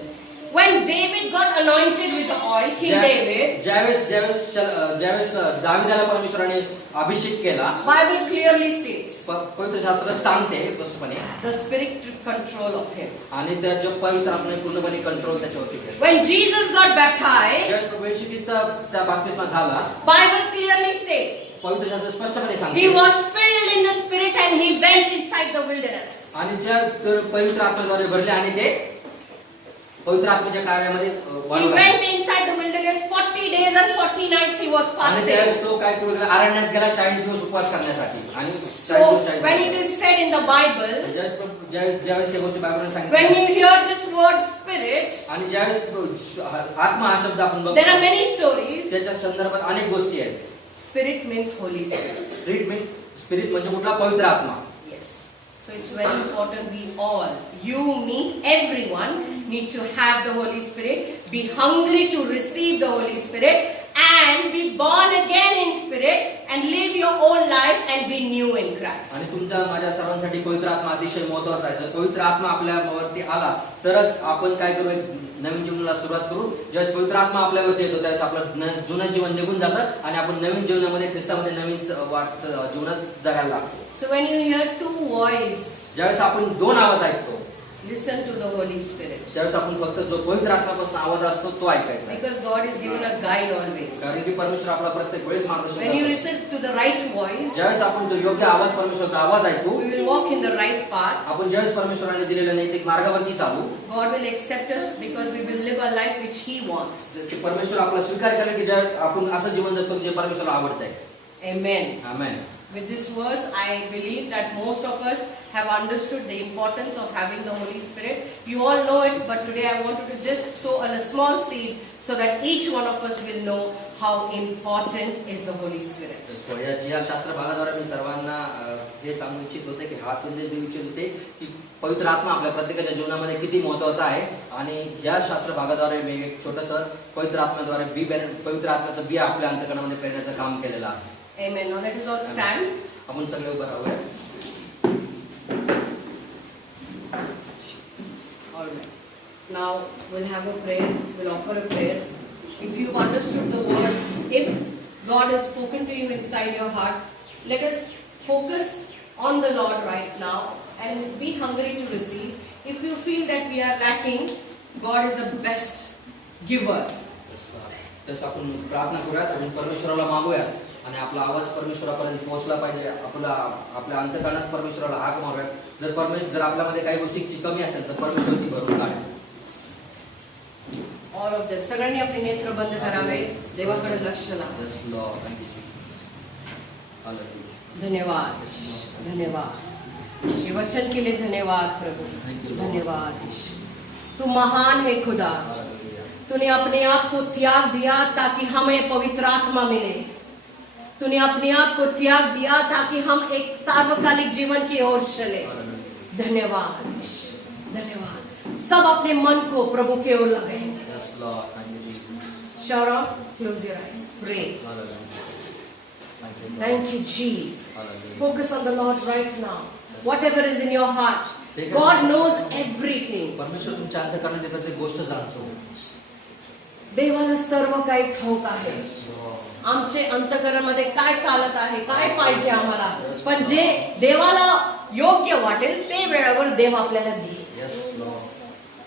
When David got anointed with the oil, King David, ज्यावेळेस दाविदाला परमेश्वराने अभिषेक केला, Bible clearly states पवित्र शास्त्र सांगते स्पष्टपणे, the Spirit took control of him. आणि त्याच्या पवित्र आत्म्याने पूर्णपणे कंट्रोल त्याच्यावरती केलं. When Jesus got baptized, ज्यावेळेस प्रभू येशू ख्रिस्ताचा बाप्तिस्मा झाला, Bible clearly states पवित्र शास्त्र स्पष्टपणे he सांगते, was filled in the Spirit and he went inside the wilderness. आणि ज्या पवित्र आत्म्याद्वारे भरले आणि ते पवित्र आत्म्याच्या कार्यामध्ये He वाढू लागले. went inside the wilderness 40 days and 40 nights he was आणि fasting. त्यावेळेस तो काय करू लागला, अरण्यात गेला 40 दिवस उपवास करण्यासाठी. आणि So when it is said in the Bible, ज्यावेळेस हे गोष्टी बायबलने when सांगितलं, you hear this word Spirit, आणि ज्यावेळेस आत्मा हा शब्द आपण there are बघतो, many stories. त्याच्या संदर्भात अनेक गोष्टी आहेत. Spirit means Holy Spirit. Spirit म्हणजे कुठला, पवित्र आत्मा. Yes. So it's very important we all, you, me, everyone need to have the Holy Spirit, be hungry to receive the Holy Spirit and be born again in spirit and live your own life and be new in Christ. आणि तुमच्या माझ्या सर्वांसाठी पवित्र आत्मा अतिशय महत्त्वाचा आहे. जर पवित्र आत्मा आपल्यावरती आला तरच आपण काय करू, एक नवीन जीवनाला सुरुवात करू. ज्यावेळेस पवित्र आत्मा आपल्यावरती येतो त्यावेळेस आपलं जुनं जीवन निघून जातं आणि आपण नवीन जीवनामध्ये ख्रिस्तामध्ये नवीन जीवनात जगायला लागतो. So when you hear two voices, ज्यावेळेस आपण 2 आवाज ऐकतो, listen to the Holy Spirit. त्यावेळेस आपण फक्त जो पवित्र आत्म्यापासून आवाज असतो तो ऐकायचा आहे. Because God is given a guide always. कारण की परमेश्वर आपला प्रत्येक वेळेस मार्गदर्शन When you करतो. listen to the right voice, ज्यावेळेस आपण जो योग्य आवाज, परमेश्वराचा आवाज ऐकू, we will walk in the right path. आपण ज्यावेळेस परमेश्वराने दिलेल्या नैतिक मार्गावरती चालू, God will accept us because we will live a life which He wants. की परमेश्वर आपला स्वीकार करेल की ज्या आपण असं जीवन जगतो जे परमेश्वराला आवडतंय. Amen. Amen. With this verse, I believe that most of us have understood the importance of having the Holy Spirit. You all know it, but today I wanted to just sow a small seed so that each one of us will know how important is the Holy Spirit. या शास्त्र भागाद्वारे मी सर्वांना हे सांगू इच्छित होते की हा संदेश देऊ इच्छित होते की पवित्र आत्मा आपल्या प्रत्येकाच्या जीवनामध्ये किती महत्त्वाचा आहे. आणि या शास्त्र भागाद्वारे मी एक छोटंसं पवित्र आत्म्याद्वारे पवित्र आत्म्याचं बी आपल्या अंतःकरणामध्ये पेरण्याचं काम केलेलं आहे. Amen. Now let us all stand. आपण सगळे उभं राहूया. All right. Now we'll have a prayer. We'll offer a prayer. If you've understood the word, if God has spoken to you inside your heart, let us focus on the Lord right now and be hungry to receive. If you feel that we are lacking, God is the best giver. तसं आपण प्रार्थना करूयात आणि परमेश्वराला मागूयात आणि आपला आवाज परमेश्वरापर्यंत पोहोचला पाहिजे. आपल्या अंतःकरणात परमेश्वराला हाक मारूयात. जर आपल्यामध्ये काही गोष्टीची कमी असेल तर परमेश्वर ती भरून काढेल. All of them. सगळ्यांनी आपले नेत्र बंद करावे. देवाकडे लक्ष लावा. Yes, Lord. Thank you, Jesus. Hallelujah. धन्यवाद. धन्यवाद. हे वचन के लिए धन्यवाद प्रभु. Thank you, Lord. धन्यवाद यीशु. तू महान है खुदा. Hallelujah. तूने अपने आप को त्याग दिया ताकि हमें पवित्र आत्मा मिले. तूने अपने आप को त्याग दिया ताकि हम एक सार्वकालिक जीवन की ओर चले. धन्यवाद. धन्यवाद. सब अपने मन को प्रभु की ओर लगाएंगे. Yes, Lord. Thank you, Jesus. Shut up. Close your eyes. Pray. Hallelujah. Thank you, Lord. Thank you, Jesus. Hallelujah. Focus on the Lord right now. Whatever is in your heart, Take a- God knows everything. परमेश्वर तुमच्या अंतःकरणातील प्रत्येक गोष्ट जाणतो. देवाला सर्व काही ठाऊक आहे. Yes, Lord. आमचे अंतःकरणामध्ये काय चालत आहे, काय पाहिजे आम्हाला. Yes, पण जे देवाला योग्य वाटेल ते वेळेवर देव आपल्याला देईल. Yes, Lord.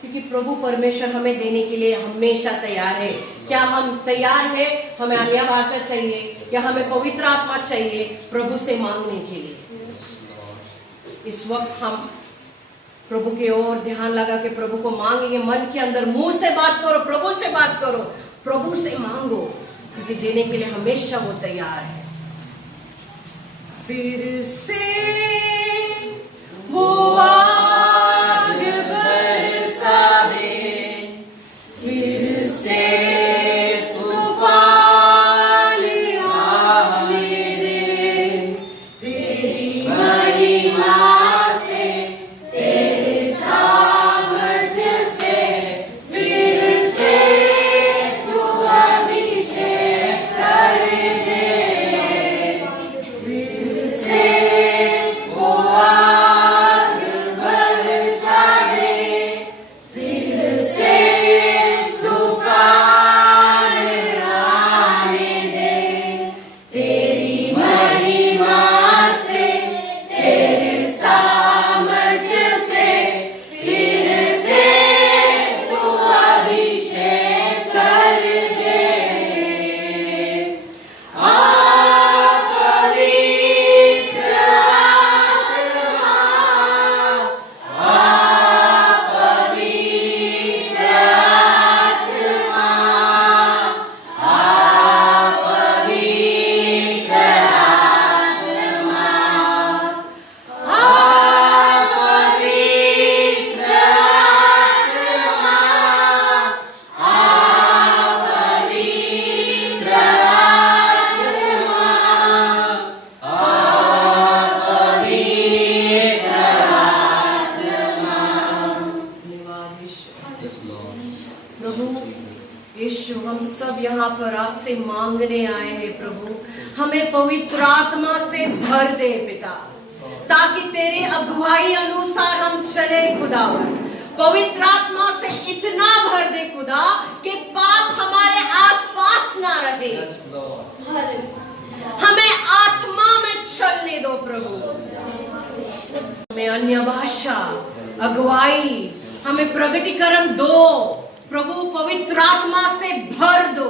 क्योंकि प्रभु परमेश्वर हमें देने के लिए हमेशा तैयार है। क्या हम तैयार है? हमें अन्य भाषा चाहिए या हमें पवित्र आत्मा चाहिए प्रभु से मांगने के लिए? इस वक्त हम प्रभु के ओर ध्यान लगा के प्रभु को मांगेंगे। मन के अंदर मुंह से बात करो, प्रभु से बात करो, प्रभु से मांगो, क्योंकि देने के लिए हमेशा वो तैयार है। फिर से वो आग बरसा दे, फिर से तूफान आने दे, तेरी महिमा से, तेरे सामर्थ्य से, फिर से तू अभिषेक कर दे, फिर से वो आग बरसा दे, फिर से तूफान आने दे, तेरी महिमा से, तेरे सामर्थ्य से, फिर से तू अभिषेक कर दे। प्रभु यीशु, हम सब यहाँ पर आपसे मांगने आए हैं प्रभु, हमें पवित्र आत्मा से भर दे पिता, ताकि तेरे अगुवाई अनुसार हम चले खुदावन। पवित्र आत्मा से इतना भर दे खुदा कि पाप हमारे आसपास ना रहे। हमें आत्मा में चलने दो प्रभु। हमें अन्य भाषा, अगुवाई, हमें प्रगटीकरण दो प्रभु। पवित्र आत्मा से भर दो।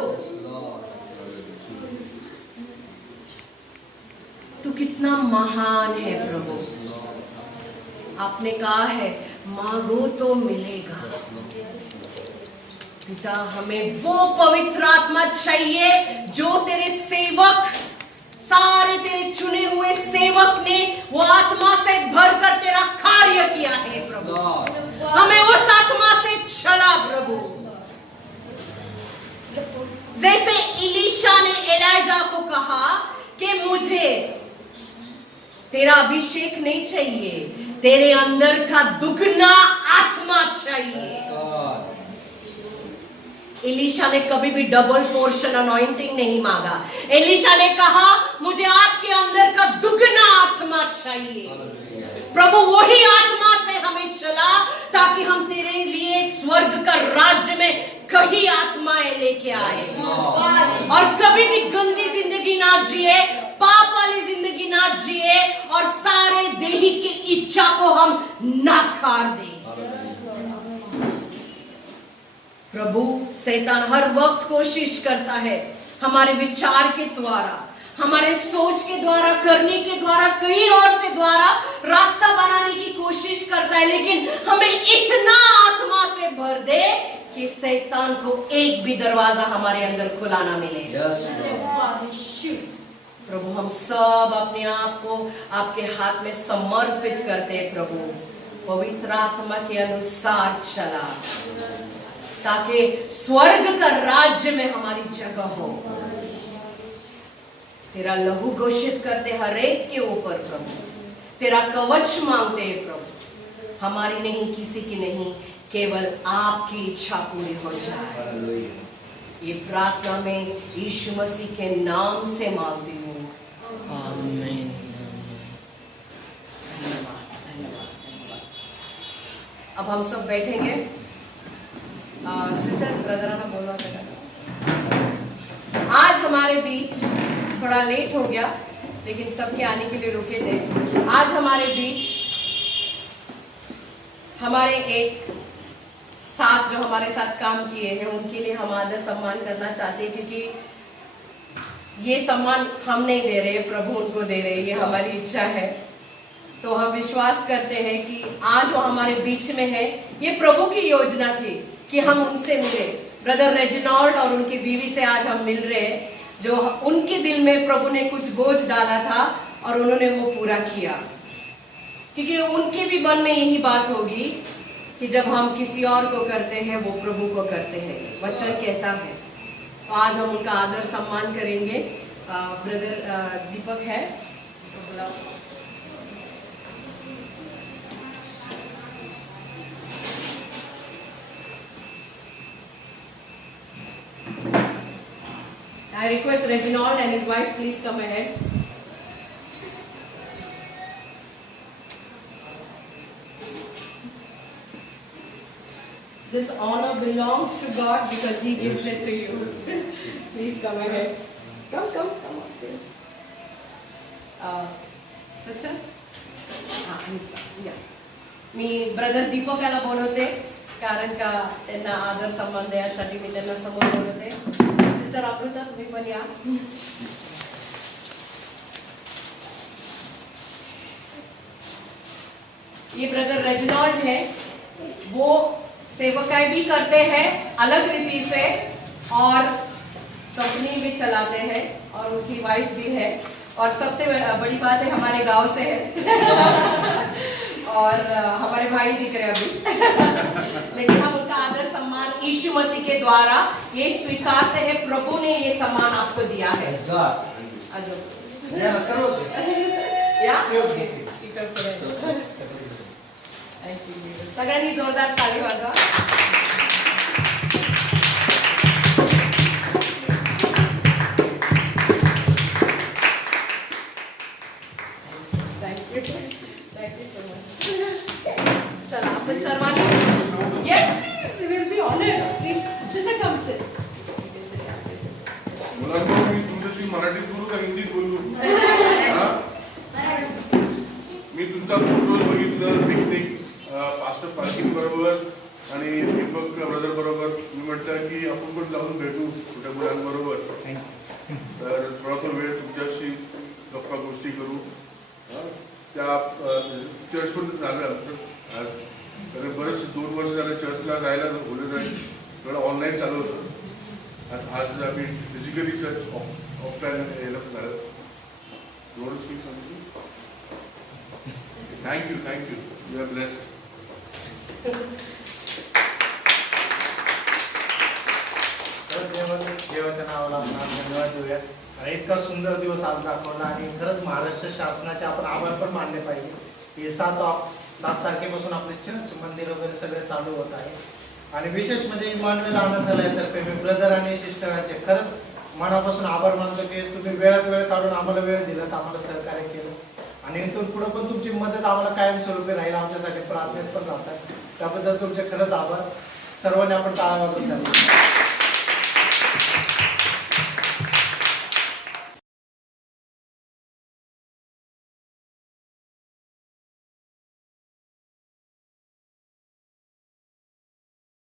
तू कितना महान है प्रभु। आपने कहा है मांगो तो मिलेगा। पिता, हमें वो पवित्र आत्मा चाहिए जो तेरे सेवक, सारे तेरे चुने हुए सेवक ने वो आत्मा से भरकर तेरा कार्य किया है प्रभु। हमें उस आत्मा से चला प्रभु। जैसे इलीशा ने एलिजा को कहा कि मुझे तेरा अभिषेक नहीं चाहिए, तेरे अंदर का दुगना आत्मा चाहिए। एलिशा ने कभी भी डबल पोर्शन अनॉइंटिंग नहीं मांगा। एलिशा ने कहा मुझे आपके अंदर का दुगना आत्मा चाहिए। प्रभु वही आत्मा से हमें चला ताकि हम तेरे लिए स्वर्ग का राज्य में कई आत्माएं लेके आए और कभी भी गंदी जिंदगी ना जिए, पाप वाली जिंदगी ना जिए और सारे देही की इच्छा को हम नकार दें। प्रभु, शैतान हर वक्त कोशिश करता है हमारे विचार के द्वारा, हमारे सोच के द्वारा, करने के द्वारा, कहीं और से द्वारा रास्ता बनाने की कोशिश करता है, लेकिन हमें इतना आत्मा से भर दे कि शैतान को एक भी दरवाजा हमारे अंदर खुला ना मिले। प्रभु, हम सब अपने आप को आपके हाथ में समर्पित करते हैं प्रभु। पवित्र आत्मा के अनुसार चला ताकि स्वर्ग का राज्य में हमारी जगह हो। तेरा लहू घोषित करते हर एक के ऊपर प्रभु, तेरा कवच मांगते हैं प्रभु। हमारी नहीं, किसी की नहीं, केवल आपकी इच्छा पूरी हो जाए। ये प्रार्थना में यीशु मसीह के नाम से मांगती हूँ। आमीन। धन्यवाद, धन्यवाद, धन्यवाद। अब हम सब बैठेंगे। सिस्टर ब्रदर ने बोलना चाहा। आज हमारे बीच थोड़ा लेट हो गया, लेकिन सबके आने के लिए रुके थे। आज हमारे बीच हमारे एक साथ जो हमारे साथ काम किए हैं उनके लिए हम आदर सम्मान करना चाहते हैं, क्योंकि ये सम्मान हम नहीं दे रहे, प्रभु उनको दे रहे, ये हमारी इच्छा है। तो हम विश्वास करते हैं कि आज वो हमारे बीच में है, ये प्रभु की योजना थी कि हम उनसे मिले। ब्रदर रेजिनॉल्ड और उनकी बीवी से आज हम मिल रहे हैं, जो उनके दिल में प्रभु ने कुछ बोझ डाला था और उन्होंने वो पूरा किया, क्योंकि उनके भी मन में यही बात होगी कि जब हम किसी और को करते हैं वो प्रभु को करते हैं, वचन कहता है। तो आज हम उनका आदर सम्मान करेंगे। ब्रदर दीपक है तो बुलाओ। I request Reginald and his wife, please come ahead. This honor belongs to God because He gives it to you. Please come ahead. Come upstairs. Sister? Yeah. Me brother Deepak याला बोलवते, कारण का त्यांना आदर सन्मान देण्यासाठी मी त्यांना समोर बोलवते. सिस्टर अमृता तुम्ही पण या. ये ब्रदर रेजिनॉल्ड है, वो सेवकाई भी करते हैं अलग रीति से और कंपनी भी चलाते हैं और उनकी वाइफ भी है और सबसे बड़ी बात है हमारे गांव से है और हमारे भाई दिख रहे अभी लेकिन हम उनका आदर सम्मान यीशु मसीह के द्वारा ये स्वीकारते हैं। प्रभु ने ये सम्मान आपको दिया है। सगळ्यांनी जोरदार ताली वाजवा. Thank you so much. चला आपण सर्वांनी yes we will be honored. Please sister come sit. मुलांना मी तुमच्याशी मराठीत बोलू का हिंदीत बोलू? मी तुमचा फोटो बघितलं पिकनिक पास्टर पार्किंग बरोबर आणि दीपक ब्रदर बरोबर. मी म्हटलं की आपण पण जाऊन भेटू छोट्या मुलांबरोबर, तर थोडासा वेळ तुमच्याशी गप्पा गोष्टी करू. त्या चर्च पण झालं आमचं आज, तर बरेच 2 वर्ष झालं चर्चला जायला बोलत नाही, थोडं ऑनलाईन चालू होतं. आज आम्ही फिजिकली चर्च ऑफलाईन यायला झालं. Thank you you are blessed. देवाच्या नावाला आपण धन्यवाद देऊया. आणि इतका सुंदर दिवस आज दाखवला आणि खरंच महाराष्ट्र शासनाचे आपण आभार पण मानले पाहिजे. हे 7 तारखेपासून आपले चर्च मंदिर वगैरे सगळे चालू होत आहे आणि विशेष म्हणजे इमानुएल आनंदालयातर्फे मी ब्रदर आणि सिस्टरांचे खरंच मनापासून आभार मानतो की तुम्ही वेळात वेळ काढून आम्हाला वेळ दिलात, आम्हाला सहकार्य केलं आणि इथून पुढे पण तुमची मदत आम्हाला कायमस्वरूपी राहील, आमच्यासाठी प्रार्थनेत पण राहतात. त्याबद्दल तुमचे खरंच आभार. सर्वांनी आपण टाळा वाजवून द्यावे.